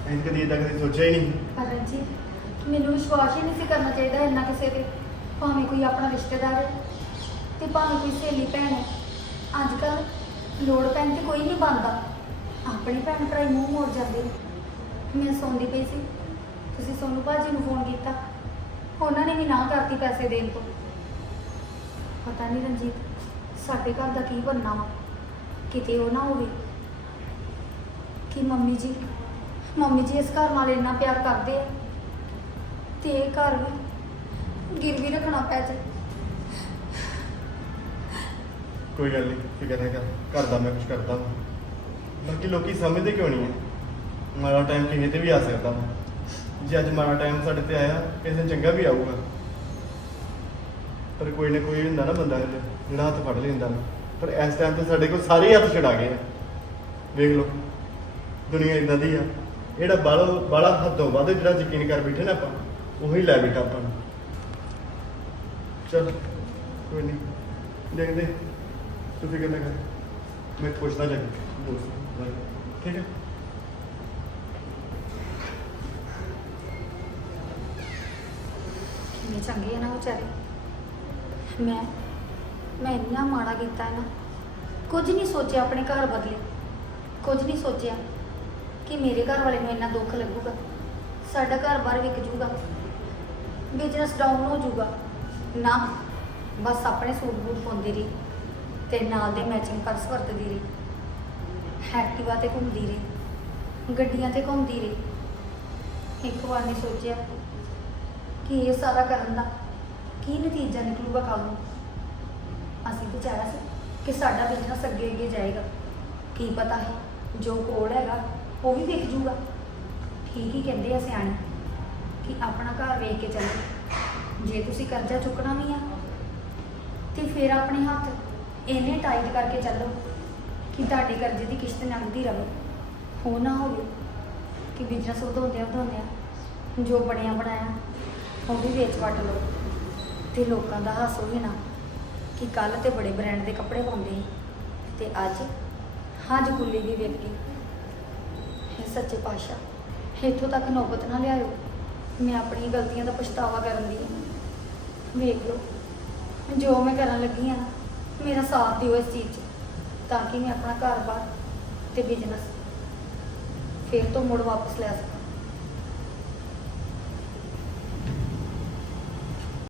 ਅਸੀਂ ਕਦੀ ਇਦਾਂ ਕਦੀ ਸੋਚਿਆ ਹੀ ਨਹੀਂ। ਪਰ ਜੀ, ਮੈਨੂੰ ਵਿਸ਼ਵਾਸ ਹੀ ਨਹੀਂ ਸੀ ਕਰਨਾ ਚਾਹੀਦਾ ਇੰਨਾ ਕਿਸੇ ਤੇ। ਭਾਵੇਂ ਕੋਈ ਆਪਣਾ ਰਿਸ਼ਤੇਦਾਰ ਹੈ ਤੇ ਭਾਵੇਂ ਕੋਈ ਸਹੇਲੀ ਭੈਣ ਹੈ। ਅੱਜ ਕੱਲ ਲੋੜ ਪੈਣ ਤੇ ਕੋਈ ਨਹੀਂ ਬਣਦਾ। ਆਪਣੇ ਭੈਣ ਭਰਾ ਹੀ ਮੂੰਹ ਮੋੜ ਜਾਂਦੇ ਨੇ। ਮੈਂ ਸੌਂਦੀ ਪਈ ਸੀ। ਤੁਸੀਂ ਸੋਨੂ ਭਾਜੀ ਨੂੰ ਫੋਨ ਕੀਤਾ। ਉਹਨਾਂ ਨੇ ਵੀ ਨਾ ਕਰਤੀ ਪੈਸੇ ਦੇਣ ਤੋਂ। ਪਤਾ ਨਹੀਂ ਰਣਜੀਤ, ਸਾਡੇ ਘਰ ਦਾ ਕੀ ਬਣਨਾ ਵਾ? ਕਿਤੇ ਉਹ ਨਾ ਹੋਵੇ। ਕਿ ਮੰਮੀ ਜੀ ਮੰਮੀ ਜੀ ਇਸ ਘਰ ਨਾਲ ਇੰਨਾ ਪਿਆਰ ਕਰਦੇ ਆ ਤੇ ਇਹ ਘਰ ਵੀ ਗਿਰਵੀ ਰੱਖਣਾ ਪੈ ਜਾਏ। ਕੋਈ ਗੱਲ ਨਹੀਂ, ਫਿਕਰ ਨਾ ਕਰ, ਘਰ ਦਾ ਮੈਂ ਕੁਝ ਕਰਦਾ ਹਾਂ ਬਾਕੀ ਲੋਕੀ ਸਮਝਦੇ ਕਿਉਂ ਨਹੀਂ ਹੈ ਮਾੜਾ ਟਾਈਮ ਕਿਸੇ ਤੇ ਵੀ ਆ ਸਕਦਾ ਵਾ। ਜੇ ਅੱਜ ਮਾੜਾ ਟਾਈਮ ਸਾਡੇ ਤੇ ਆਇਆ, ਕਿਸੇ ਦਿਨ ਚੰਗਾ ਵੀ ਆਊਗਾ। ਪਰ ਕੋਈ ਨਾ ਕੋਈ ਹੁੰਦਾ ਨਾ ਬੰਦਾ ਜਿਹੜਾ ਹੱਥ ਫੜ ਲੈਂਦਾ ਨਾ। ਪਰ ਇਸ ਟਾਈਮ ਤੇ ਸਾਡੇ ਕੋਲ ਸਾਰੇ ਹੀ ਹੱਥ ਛਡਾ ਗਏ ਆ। ਵੇਖ ਲਓ। ਦੁਨੀਆ ਇਦਾਂ ਦੀ ਆ। ਜਿਹੜਾ ਬਾਹਲੋਂ ਬਾਲਾ ਹੱਦੋਂ ਵੱਧ ਜਿਹੜਾ ਯਕੀਨ ਕਰ ਬੈਠੇ ਨਾ ਆਪਾਂ, ਉਹੀ ਲੈ ਬੈਠਾ ਆਪਾਂ ਨੂੰ। ਚਲ, ਕੋਈ ਨਹੀਂ ਦੇਖਦੇ। ਤੂੰ ਫਿਕਰ ਨਾ ਕਰ ਮੈਂ ਪੁੱਛਦਾ ਜਾ ਕੇ। ਦੋਸਤ ਨੂੰ। ਠੀਕ ਹੈ। ਕਿੰਨੇ ਚੰਗੇ ਆ ਨਾ ਵਿਚਾਰੇ। ਮੈਂ ਮੈਂ ਇੰਨਾ ਮਾੜਾ ਕੀਤਾ ਹੈ ਨਾ। ਕੁਝ ਨਹੀਂ ਸੋਚਿਆ ਆਪਣੇ ਘਰ ਬਦਲੇ। ਕੁਝ ਨਹੀਂ ਸੋਚਿਆ। ਕਿ ਮੇਰੇ ਘਰ ਵਾਲੇ ਨੂੰ ਇੰਨਾ ਦੁੱਖ ਲੱਗੂਗਾ? ਸਾਡਾ ਘਰ ਬਾਹਰ ਵਿਕ ਜੂਗਾ। ਬਿਜ਼ਨਸ ਡਾਊਨ ਹੋ ਜੂਗਾ। ਨਾ, ਬਸ ਆਪਣੇ ਸੂਟ ਬੂਟ ਪਾਉਂਦੀ ਰਹੀ ਤੇ ਨਾਲ ਦੇ ਮੈਚਿੰਗ ਪਰਸ ਵਰਤਦੀ ਰਹੀ। ਐਕਟਿਵਾ ਤੇ ਘੁੰਮਦੀ ਰਹੀ। ਗੱਡੀਆਂ ਤੇ ਘੁੰਮਦੀ ਰਹੀ। ਇੱਕ ਵਾਰ ਨੇ ਸੋਚਿਆ ਕਿ ਇਹ ਸਾਰਾ ਕਰਨ ਦਾ ਕੀ ਨਤੀਜਾ ਨਿਕਲੂਗਾ ਕੱਲ ਨੂੰ? ਅਸੀਂ ਤਾਂ ਚਾਹਿਆ ਸੀ ਕਿ ਸਾਡਾ ਬਿਜ਼ਨਸ ਅੱਗੇ ਅੱਗੇ ਜਾਏਗਾ। ਕੀ ਪਤਾ ਹੈ ਜੋ ਕੋਲ ਹੈਗਾ ਉਹ ਵੀ ਵਿਕ ਜੂਗਾ। ਠੀਕ ਹੀ ਕਹਿੰਦੇ ਆ ਸਿਆਣੇ ਕਿ ਆਪਣਾ ਘਰ ਵੇਖ ਕੇ ਚੱਲੋ। ਜੇ ਤੁਸੀਂ ਕਰਜ਼ਾ ਚੁੱਕਣਾ ਵੀ ਆ, ਤੇ ਫਿਰ ਆਪਣੇ ਹੱਥ ਇੰਨੇ ਟਾਈਟ ਕਰਕੇ ਚੱਲੋ ਕਿ ਤੁਹਾਡੇ ਕਰਜ਼ੇ ਦੀ ਕਿਸ਼ਤ ਲੰਘਦੀ ਰਹੇ ਹੋ ਨਾ ਹੋਵੇ ਕਿ ਬਿਜ਼ਨਸ ਵਧਾਉਂਦੇ ਵਧਾਉਂਦੇ ਜੋ ਬਣਿਆ ਬਣਾਇਆ, ਉਹ ਵੀ ਵੇਚ ਵੱਟ ਲਓ। ਤੇ ਲੋਕਾਂ ਦਾ ਹਾਸੋ ਵੀ ਨਾ ਕਿ ਕੱਲ ਤੇ ਬੜੇ ਬ੍ਰਾਂਡ ਦੇ ਕੱਪੜੇ ਪਾਉਂਦੇ ਸੀ ਤੇ ਅੱਜ ਹੱਜ ਕੁੱਲੀ ਵੀ ਵੇਖ ਗਈ। ਇਹ ਸੱਚੇ ਪਾਤਸ਼ਾਹ। ਇੱਥੋਂ ਤੱਕ ਨੌਬਤ ਨਾ ਲਿਆਇਓ। ਮੈਂ ਆਪਣੀਆਂ ਗਲਤੀਆਂ ਦਾ ਪਛਤਾਵਾ ਕਰਨ ਦੀ ਹਾਂ। ਵੇਖ ਲਓ, ਜੋ ਮੈਂ ਕਰਨ ਲੱਗੀ ਆ ਮੇਰਾ ਸਾਥ ਦਿਓ ਇਸ ਚੀਜ਼ 'ਚ, ਤਾਂ ਕਿ ਮੈਂ ਆਪਣਾ ਘਰ-ਬਾਰ ਤੇ ਬਿਜ਼ਨਸ ਫਿਰ ਤੋਂ ਮੁੜ ਵਾਪਸ ਲੈ ਸਕਾਂ।